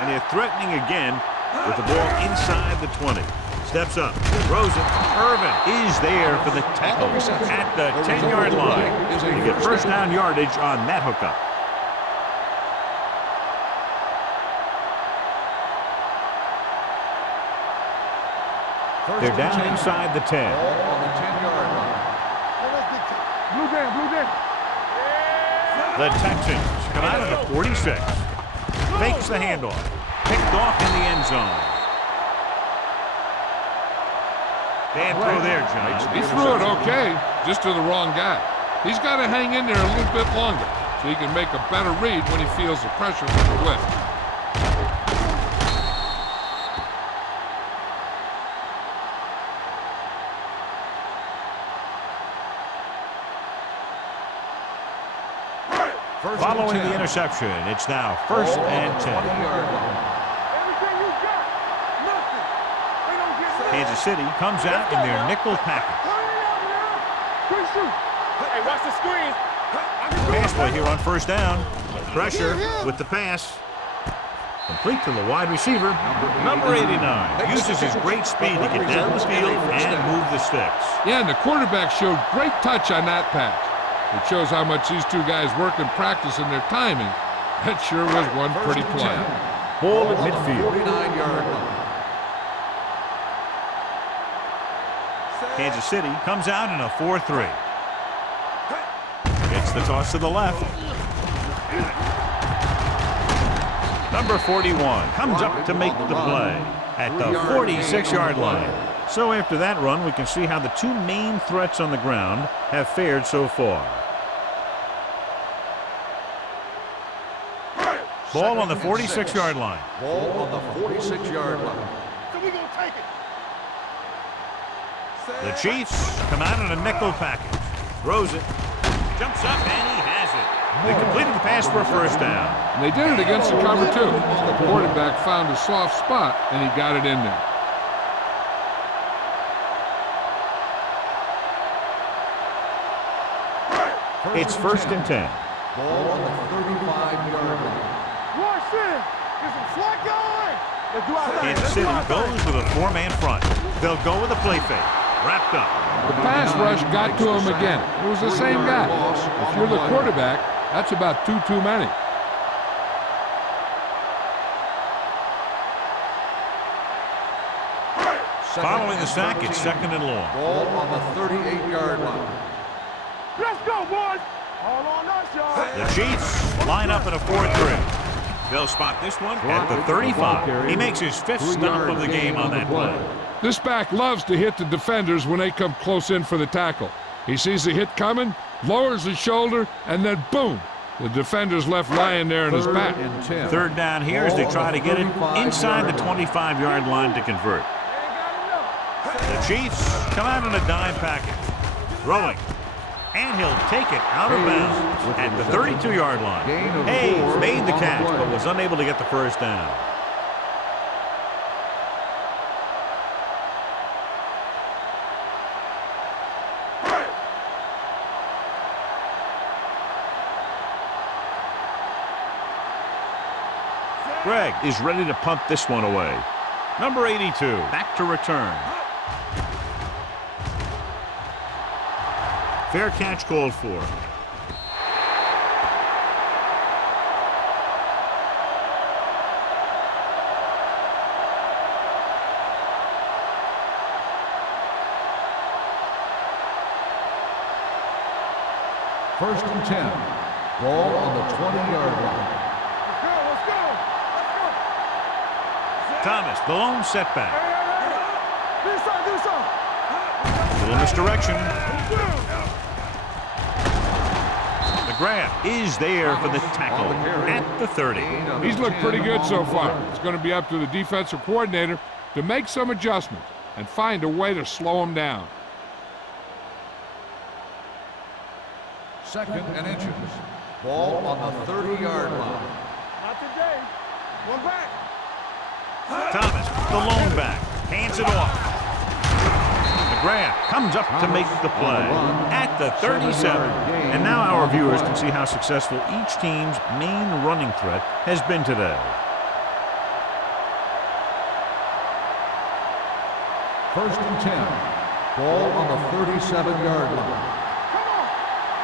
And they're threatening again with the ball inside the 20. Steps up, throws it. Irvin is there for the tackle at the 10-yard line. They get first down yardage on that hookup. They're down inside the 10. Ball on the 10-yard line. Blue game. The Texans come out of the 46. Fakes the handoff. Picked off in the end zone. Bad throw there, John. He threw it okay, just to the wrong guy. He's got to hang in there a little bit longer so he can make a better read when he feels the pressure from the blitz. Following the interception, it's now 1st and 10. Everything you got. Nothing. They don't get Kansas City comes out in their nickel package. Hurry up now. Quick shoot. Hey, watch the screen. Pass play here on 1st down. Pressure with the pass. Complete to the wide receiver. Number 89 uses his great speed to get down the field and move the sticks. Yeah, and the quarterback showed great touch on that pass. It shows how much these two guys work and practice in their timing. That sure was one pretty play. Ball at midfield. 49-yard line. Kansas City comes out in a 4-3. Gets the toss to the left. Number 41 comes up to make the play at the 46-yard line. So after that run, we can see how the two main threats on the ground have fared so far. Ball on the 46-yard line. Ball on the 46-yard line. So we gonna take it. The Chiefs come out in a nickel package. Throws it. Jumps up and he has it. They completed the pass for a 1st down. And they did it against the cover, too. The quarterback found a soft spot, and he got it in there. It's 1st and 10. Ball on the 35-yard line. Watch this. Get some slack going. Let's do our thing. Kansas City goes with a 4-man front. They'll go with a play fake. Wrapped up. The pass rush got to him again. It was the same guy. If you're the quarterback, that's about two too many. Following the sack, it's 2nd and long. Ball on the 38-yard line. Let's go, boys. All on us, y'all. The Chiefs line up in a 4-3. They'll spot this one at the 35. He makes his 5th stop of the game on that play. This back loves to hit the defenders when they come close in for the tackle. He sees the hit coming, lowers his shoulder, and then boom, the defender's left lying there in his back. 3rd down here as they try to get it inside the 25-yard line to convert. The Chiefs come out in a dime package. Throwing. And he'll take it out of bounds at the 32-yard line. Hayes made the catch but was unable to get the 1st down. Greg is ready to punt this one away. Number 82 back to return. Fair catch called for. First and 10. Ball on the 20-yard line. Let's go. Thomas, the lone setback. Do something. Little misdirection. The grab is there for the tackle at the 30. He's looked pretty good so far. It's going to be up to the defensive coordinator to make some adjustments and find a way to slow him down. 2nd and inches. Ball on the 30-yard line. Not today. One back. Thomas, the lone back, hands it off. The grab comes up to make the play at the 37. And now our viewers can see how successful each team's main running threat has been today. First and 10. Ball on the 37-yard line. Come on.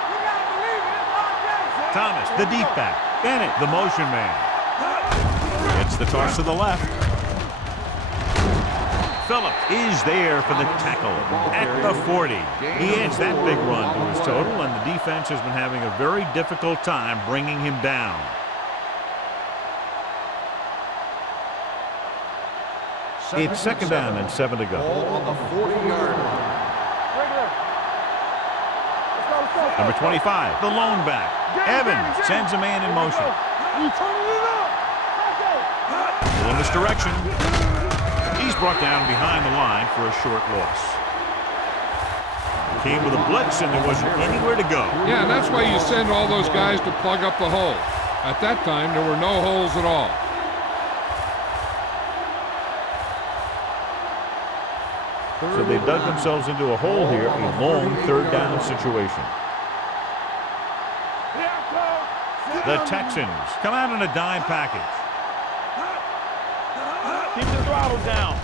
You gotta believe it. It's our day. Thomas, the deep back. Bennett, the motion man. Gets the toss to the left. Phillips is there for the tackle at the 40. He adds that big run to his total, and the defense has been having a very difficult time bringing him down. It's second down and 7 to go. Ball on the 40-yard line. Number 25, the lone back. Evans sends a man in motion. A little misdirection. He's brought down behind the line for a short loss. Came with a blitz and there wasn't anywhere to go. Yeah, and that's why you send all those guys to plug up the hole. At that time, there were no holes at all. So they dug themselves into a hole here, a long third down situation. The Texans come out in a dime package. Keep the throttle down.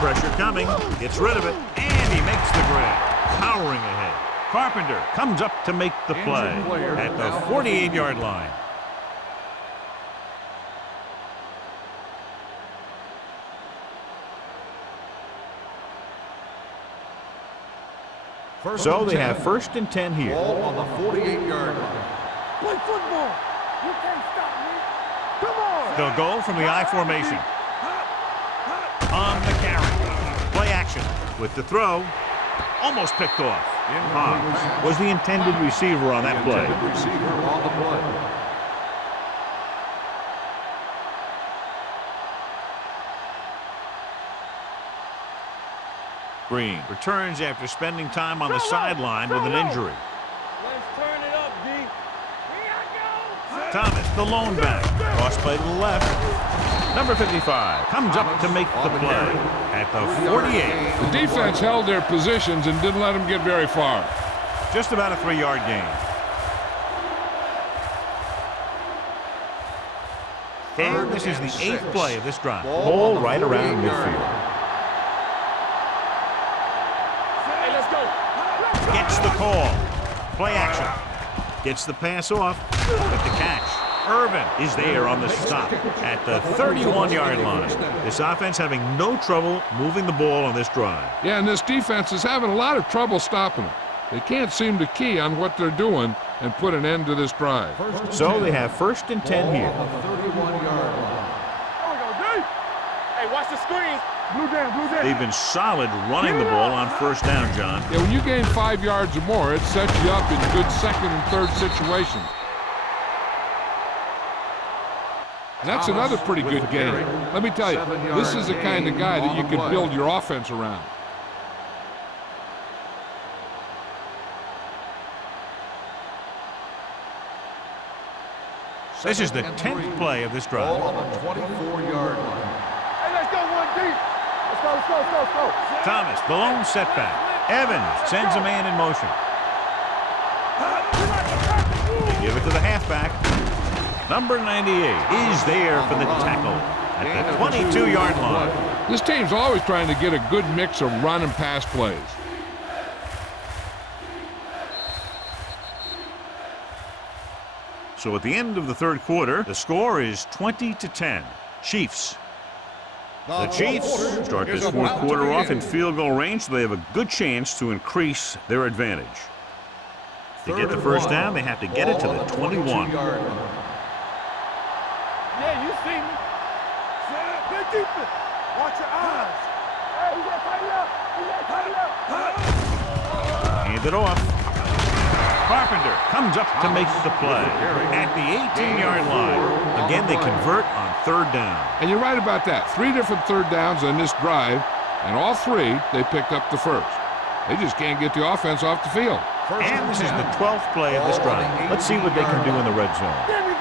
Pressure coming, gets rid of it, and he makes the grab. Powering ahead. Carpenter comes up to make the play at the 48-yard line. So they have first and 10 here. Ball on the 48-yard line. Play football. You can't stop me. Come on. They'll go from the I formation. On the carry. Play action with the throw. Almost picked off. Hobbs was the intended receiver on that play. Receiver on the play. Green returns after spending time on the sideline with an injury. Let's turn it up, D. Here I go. Thomas, the lone back. Cross play to the left. Number 55 comes up to make the play at the 48. The defense held their positions and didn't let them get very far. Just about a 3-yard gain. And this is the 8th play of this drive. Ball right around midfield. Gets the call. Play action. Gets the pass off with the catch. Irvin is there on the stop at the 31-yard line. This offense having no trouble moving the ball on this drive. Yeah, and this defense is having a lot of trouble stopping them. They can't seem to key on what they're doing and put an end to this drive. So they have first and 10 here. On the 31-yard line. There we go, D. Hey, watch the screens. Blue down, blue down. They've been solid running the ball on first down, John. Yeah, when you gain 5 yards or more, it sets you up in good second and third situations. And that's another pretty good game. Let me tell you, this is the kind of guy that you can build your offense around. This is the 10th play of this drive. Ball on the 24-yard line. Hey, let's go, 1D. Let's go. Thomas, the lone setback. Evans sends a man in motion. They give it to the halfback. Number 98 is there for the tackle at the 22-yard line. This team's always trying to get a good mix of run and pass plays. So at the end of the third quarter, the score is 20-10. Chiefs. The Chiefs start this fourth quarter off in field goal range, so they have a good chance to increase their advantage. To get the first down, they have to get it to the 21. Yeah, you see me. Play defense. Watch your eyes. Hey, we gotta tighten up. Hand it off. Carpenter comes up to make the play at the 18-yard line. Again, they convert on third down. And you're right about that. 3 different third downs on this drive, and all 3, they picked up the first. They just can't get the offense off the field. And this is the 12th play of this drive. Let's see what they can do in the red zone. There we go.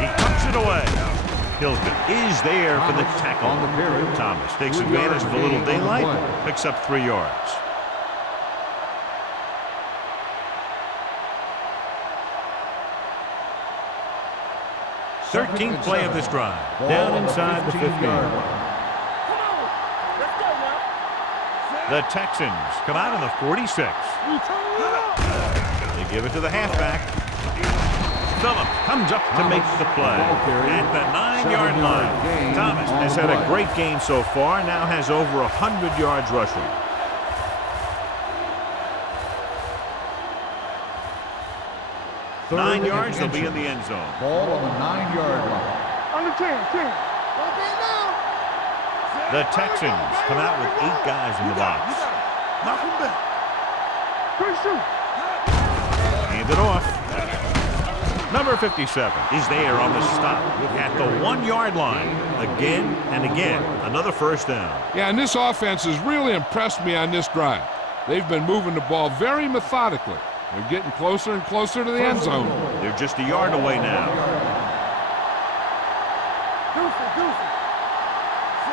He tucks it away. Hilton is there for the tackle. Thomas takes advantage of a little daylight, picks up 3 yards. 13th play of this drive. Down inside the 15. Come on. Let's go now. The Texans come out in the 46. They give it to the halfback. Phillips comes up to make the play at the 9-yard line. Thomas has had a great game so far, now has over 100 yards rushing. Third 9 yards, they'll and be in the inches. end zone. Ball on the 9-yard line. Under 10. The Texans come out with 8 guys in the box. Knock him back. Good shoot. Hand it off. Number 57 is there on the stop at the 1-yard line. Again and again, another first down. Yeah, and this offense has really impressed me on this drive. They've been moving the ball very methodically. They're getting closer and closer to the end zone. They're just a yard away now.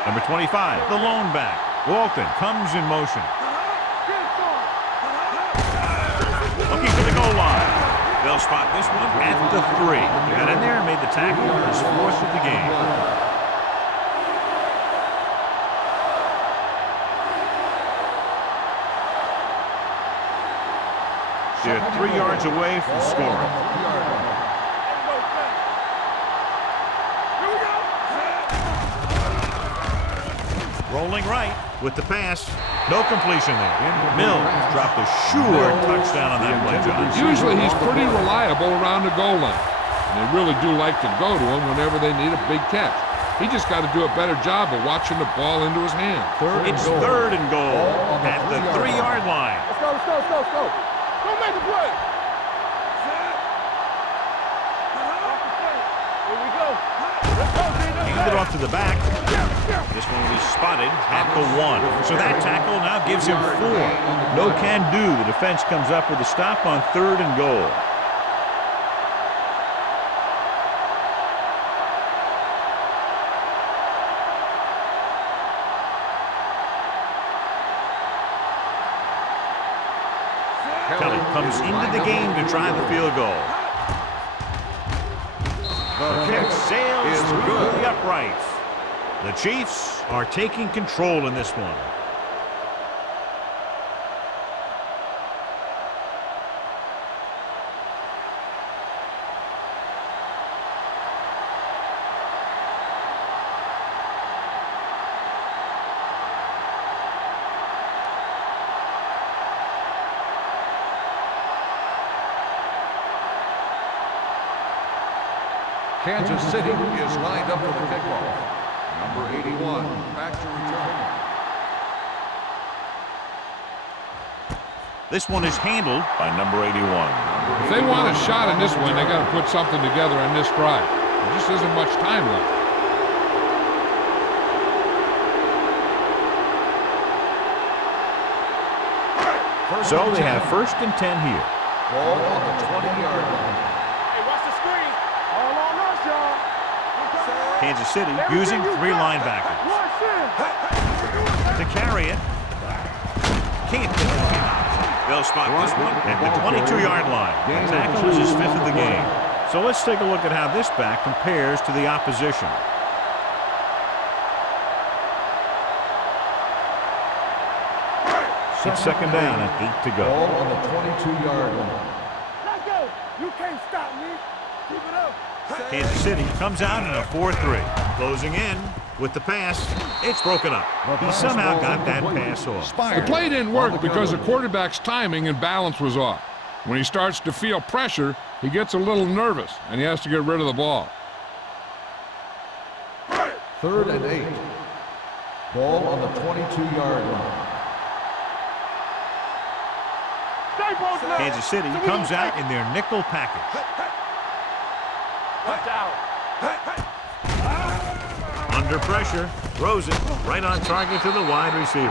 Number 25, the lone back. Walton comes in motion. Looking for the goal line. They'll spot this one at the 3. They got in there and made the tackle. His 4th of the game. They're 3 yards away from scoring. Rolling right with the pass. No completion there. Mills dropped a sure touchdown on that play, John. Usually he's pretty reliable around the goal line. And they really do like to go to him whenever they need a big catch. He just got to do a better job of watching the ball into his hand. It's 3rd and goal at the 3-yard line. Let's go. Don't make a play. Here we go. Let's go, Hand it off to the back. This one will be spotted at the 1. So that tackle now gives him 4. No can do. The defense comes up with a stop on 3rd and goal. Kelly comes into the game to try the field goal. The kick sails through the uprights. The Chiefs are taking control in this one. Kansas City is lined up for the kickoff. Number 81, back to return. This one is handled by number 81. If they want a shot in this one, they got to put something together on this drive. There just isn't much time left. So they have 1st and 10 here. Ball on the 20-yard line. Hey, watch the screen. All on us, y'all. Kansas City using 3 linebackers. To carry it. Can't get it. They'll spot this one at the 22-yard line. The tackle is his 5th of the game. So let's take a look at how this back compares to the opposition. It's 2nd down and 8 to go. Ball on the 22-yard line. Let's go. You can't stop me. Keep it up. Kansas City comes out in a 4-3. Closing in with the pass. It's broken up. He somehow got that pass off. The play didn't work because the quarterback's timing and balance was off. When he starts to feel pressure, he gets a little nervous, and he has to get rid of the ball. 3rd and 8. Ball on the 22-yard line. Kansas City comes out in their nickel package. Watch out. Under pressure, throws it right on target to the wide receiver.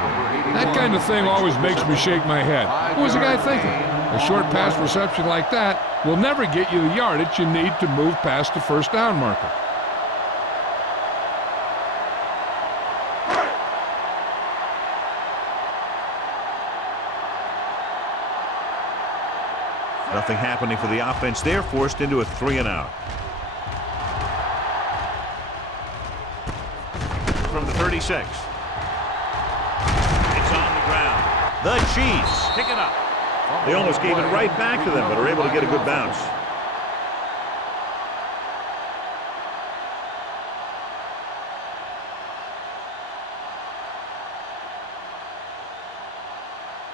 That kind of thing always makes me shake my head. What was the guy thinking? A short pass reception like that will never get you the yardage you need to move past the 1st down marker. Nothing happening for the offense. They're forced into a 3-and-out. From the 36. It's on the ground. The Chiefs pick it up. They almost gave it right back to them, but are able to get a good bounce.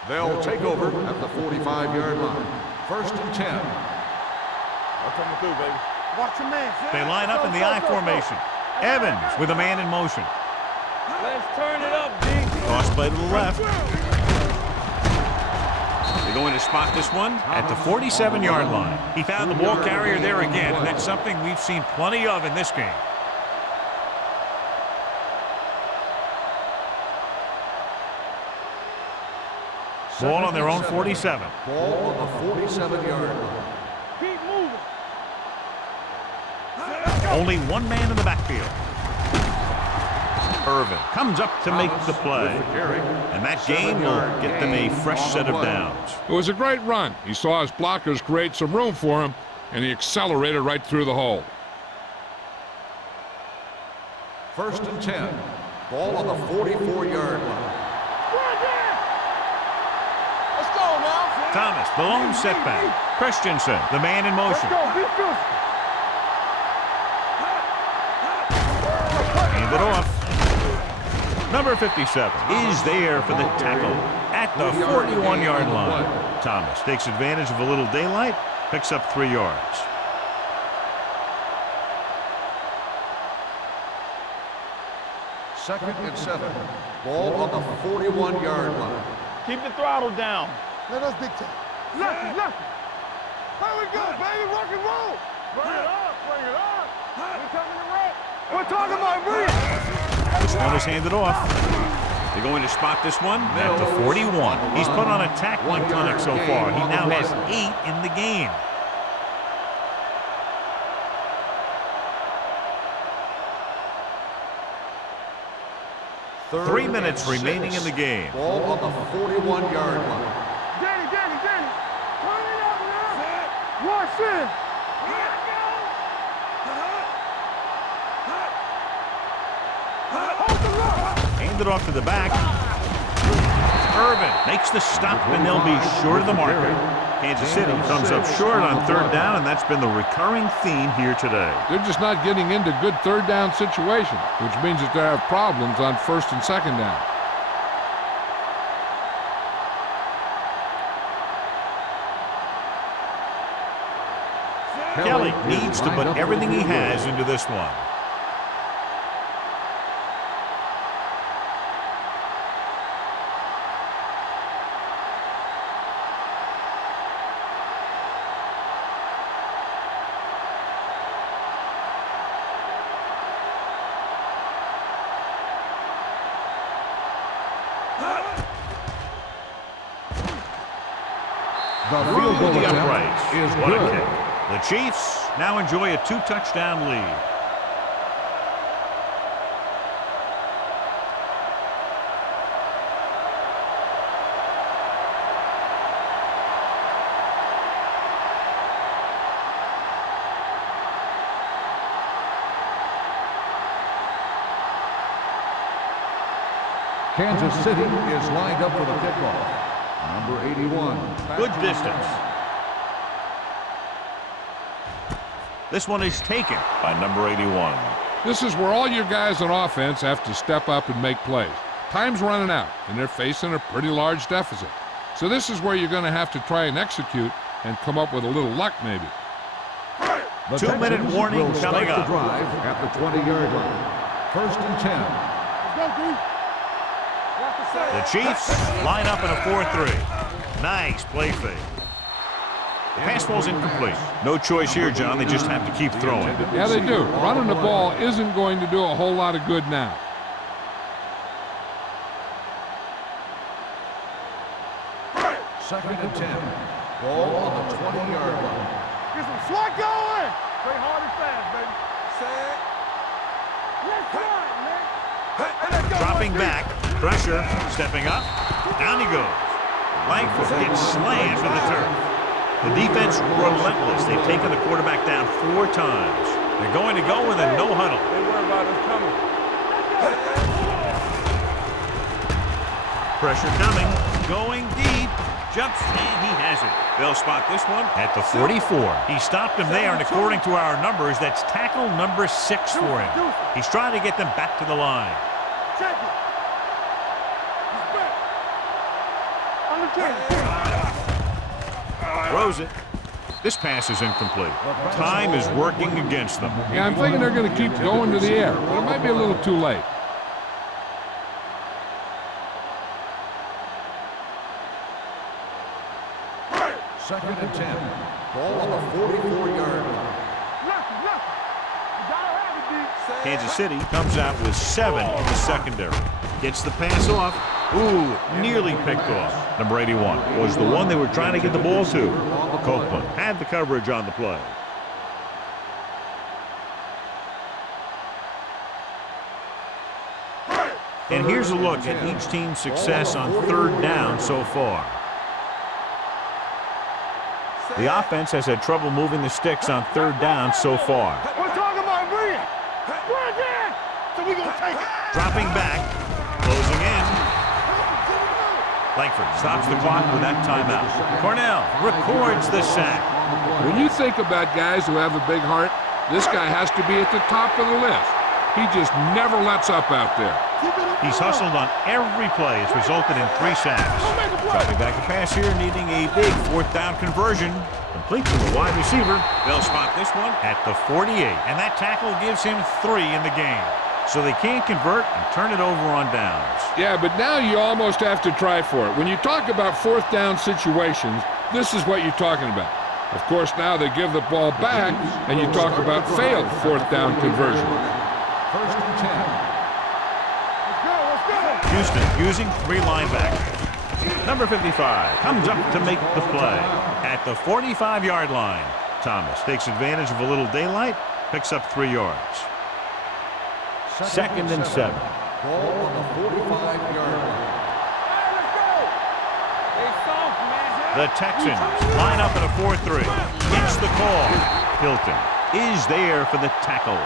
They'll take over at the 45-yard line. First and 10. I'm coming through, baby. Watch your man. They line up in the I formation. Evans with a man in motion. Let's turn it up, D. Cross play to the left. They're going to spot this one at the 47-yard line. He found the ball carrier there again, and that's something we've seen plenty of in this game. Ball on their own 47. Ball on the 47-yard line. Keep moving. Only one man in the backfield. Irvin comes up to make the play. And that gain will get them a fresh set of downs. It was a great run. He saw his blockers create some room for him, and he accelerated right through the hole. First and 10. Ball on the 44-yard line. Let's go now. Thomas, the lone setback. Christensen, the man in motion. Let's go. Be physical. Hand it off. Number 57 is there for the tackle at the 41-yard line. Thomas takes advantage of a little daylight, picks up 3 yards. Second and 7. Ball on the 41-yard line. Keep the throttle down. Let us dictate. Left. Here we go, baby. Rock and roll. Bring it up. We coming to wreck. We're talking about breathe. This one is handed off. They're going to spot this one at the 41. He's put on a tackling clinic so far. He now has 8 in the game. Third 3 minutes and 6. remaining in the game. Ball on the 41-yard line. Danny. Turn it up now. Watch in. Hand it off to the back. Irvin makes the stop, and they'll be short of the marker. Kansas City comes up short on 3rd down, and that's been the recurring theme here today. They're just not getting into good 3rd down situations, which means that they have problems on 1st and 2nd down. Kelly needs to put everything he has into this one. The field goal The attempt uprights. is What a good. kick. The Chiefs now enjoy a 2-touchdown lead. Kansas City is lined up for the kickoff. Number 81. Good distance. This one is taken by number 81. This is where all your guys on offense have to step up and make plays. Time's running out, and they're facing a pretty large deficit. So this is where you're going to have to try and execute and come up with a little luck maybe. The 2-minute Texans warning will start coming the up. drive at the 20-yard line. First and 10. Let's go, D. Watch the side. The Chiefs line up in a 4-3. Nice play fake. The pass ball's incomplete. No choice here, John. They just have to keep throwing. Yeah, they do. Running the ball isn't going to do a whole lot of good now. Second and 10. Ball on the 20-yard line. Get some swat going. Play hard and fast, baby. Set. Let's run, man. Hey, let's go. Dropping back. Pressure. Stepping up. Down he goes. Langford gets slammed to the turf. The defense relentless. They've taken the quarterback down 4 times. They're going to go with a no huddle. They worry about us coming. Pressure coming. Going deep. Jumps, and he has it. They'll spot this one at the 44. He stopped him there, and according to our numbers, that's tackle number 6 for him. He's trying to get them back to the line. Check it. He's back. On the Throws it. This pass is incomplete. Time is working against them. Yeah, I'm thinking they're going to keep going to the air, but it might be a little too late. Second and 10. Ball on the 44-yard line. Kansas City comes out with 7 in the secondary. Gets the pass off. Ooh, nearly picked off. Number 81 was the one they were trying to get the ball to. Copeland had the coverage on the play. And here's a look at each team's success on third down so far. The offense has had trouble moving the sticks on third down so far. We're talking about bring it. Bring it. So we gonna take it. Dropping back, closing in. Langford stops the clock with that timeout. Cornell records the sack. When you think about guys who have a big heart, this guy has to be at the top of the list. He just never lets up out there. He's hustled on every play. It's resulted in 3 sacks. Dropping back a pass here, needing a big 4th down conversion. Complete to the wide receiver. They'll spot this one at the 48. And that tackle gives him 3 in the game. So they can't convert and turn it over on downs. Yeah, but now you almost have to try for it. When you talk about 4th down situations, this is what you're talking about. Of course, now they give the ball back, and you talk about failed 4th down conversions. First and 10. Houston using 3 linebackers. Number 55 comes up to make the play at the 45-yard line. Thomas takes advantage of a little daylight, picks up 3 yards. Second and 7. Ball on the 45-yard line. The Texans line up in a 4-3. Gets the call. Hilton is there for the tackle.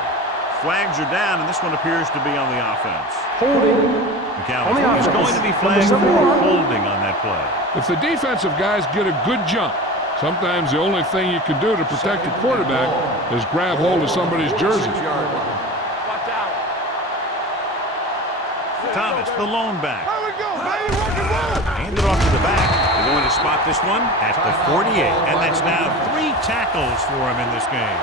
Flags are down, and this one appears to be on the offense. Holding. McAllister is going to be flagged for holding on that play. If the defensive guys get a good jump, sometimes the only thing you can do to protect the quarterback is grab hold of somebody's jersey. Watch out. Thomas, the lone back. There we go, baby. Rock and roll. Hand it off to the back. They're going to spot this one at the 48. And that's now 3 tackles for him in this game.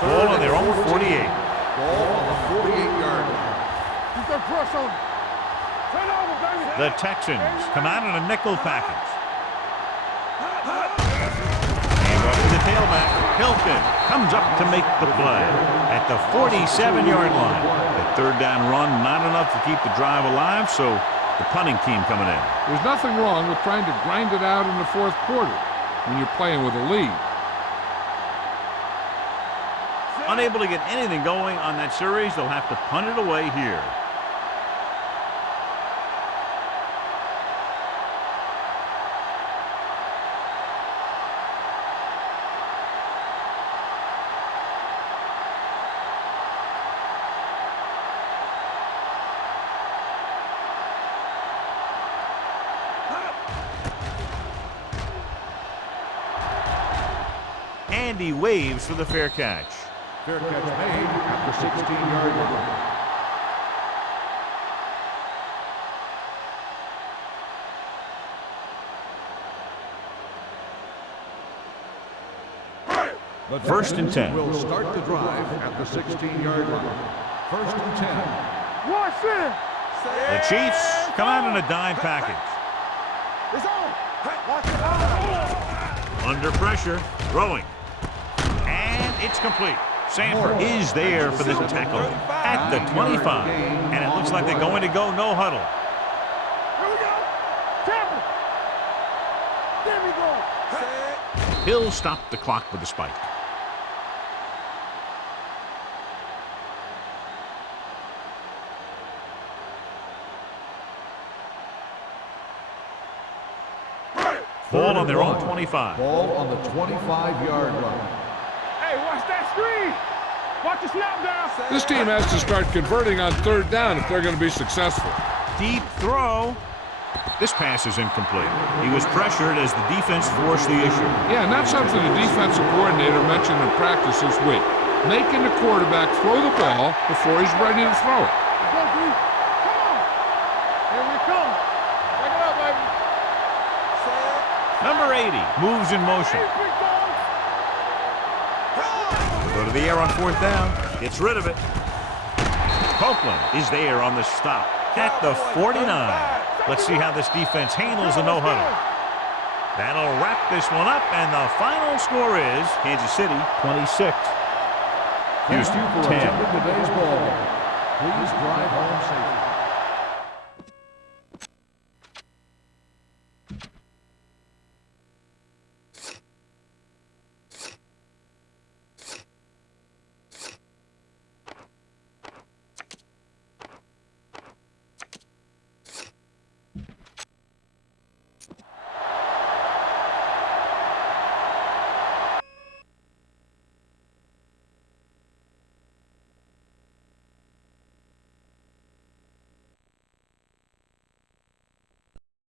Ball on their own 48. Ball on the 48-yard line. Keep that press on. Turn over, baby. The Texans come out in a nickel package. Hand off to the tailback. Hilton comes up to make the play at the 47-yard line. The 3rd down run, not enough to keep the drive alive, so the punting team coming in. There's nothing wrong with trying to grind it out in the 4th quarter when you're playing with a lead. Unable to get anything going on that series, they'll have to punt it away here. Andy waves for the fair catch. Fair catch made at the 16-yard line. The First and 10. will start the drive at the 16-yard line. First and 10. Watch it. The Chiefs come out in a dime package. It's on. Watch it. Under pressure, throwing. And it's complete. Sanford is there for the tackle at the 25. And it looks like they're going to go no huddle. Here we go. Tampa. There we go. He'll stop the clock with a spike. Ball on their own 25. Ball on the 25-yard line. Hey, watch that screen. Watch the snap down. This team has to start converting on 3rd down if they're going to be successful. Deep throw. This pass is incomplete. He was pressured as the defense forced the issue. Yeah, and that's something the defensive coordinator mentioned in practice this week. Making the quarterback throw the ball before he's ready to throw it. Go, D. Come on. Here we come. Back it up, baby. Number 80 moves in motion. Go to the air on 4th down. Gets rid of it. Copeland is there on the stop at the 49. Let's see how this defense handles the no-huddle. That'll wrap this one up, and the final score is Kansas City 26. Houston Houston 10. Today's ball game. Please drive home safely.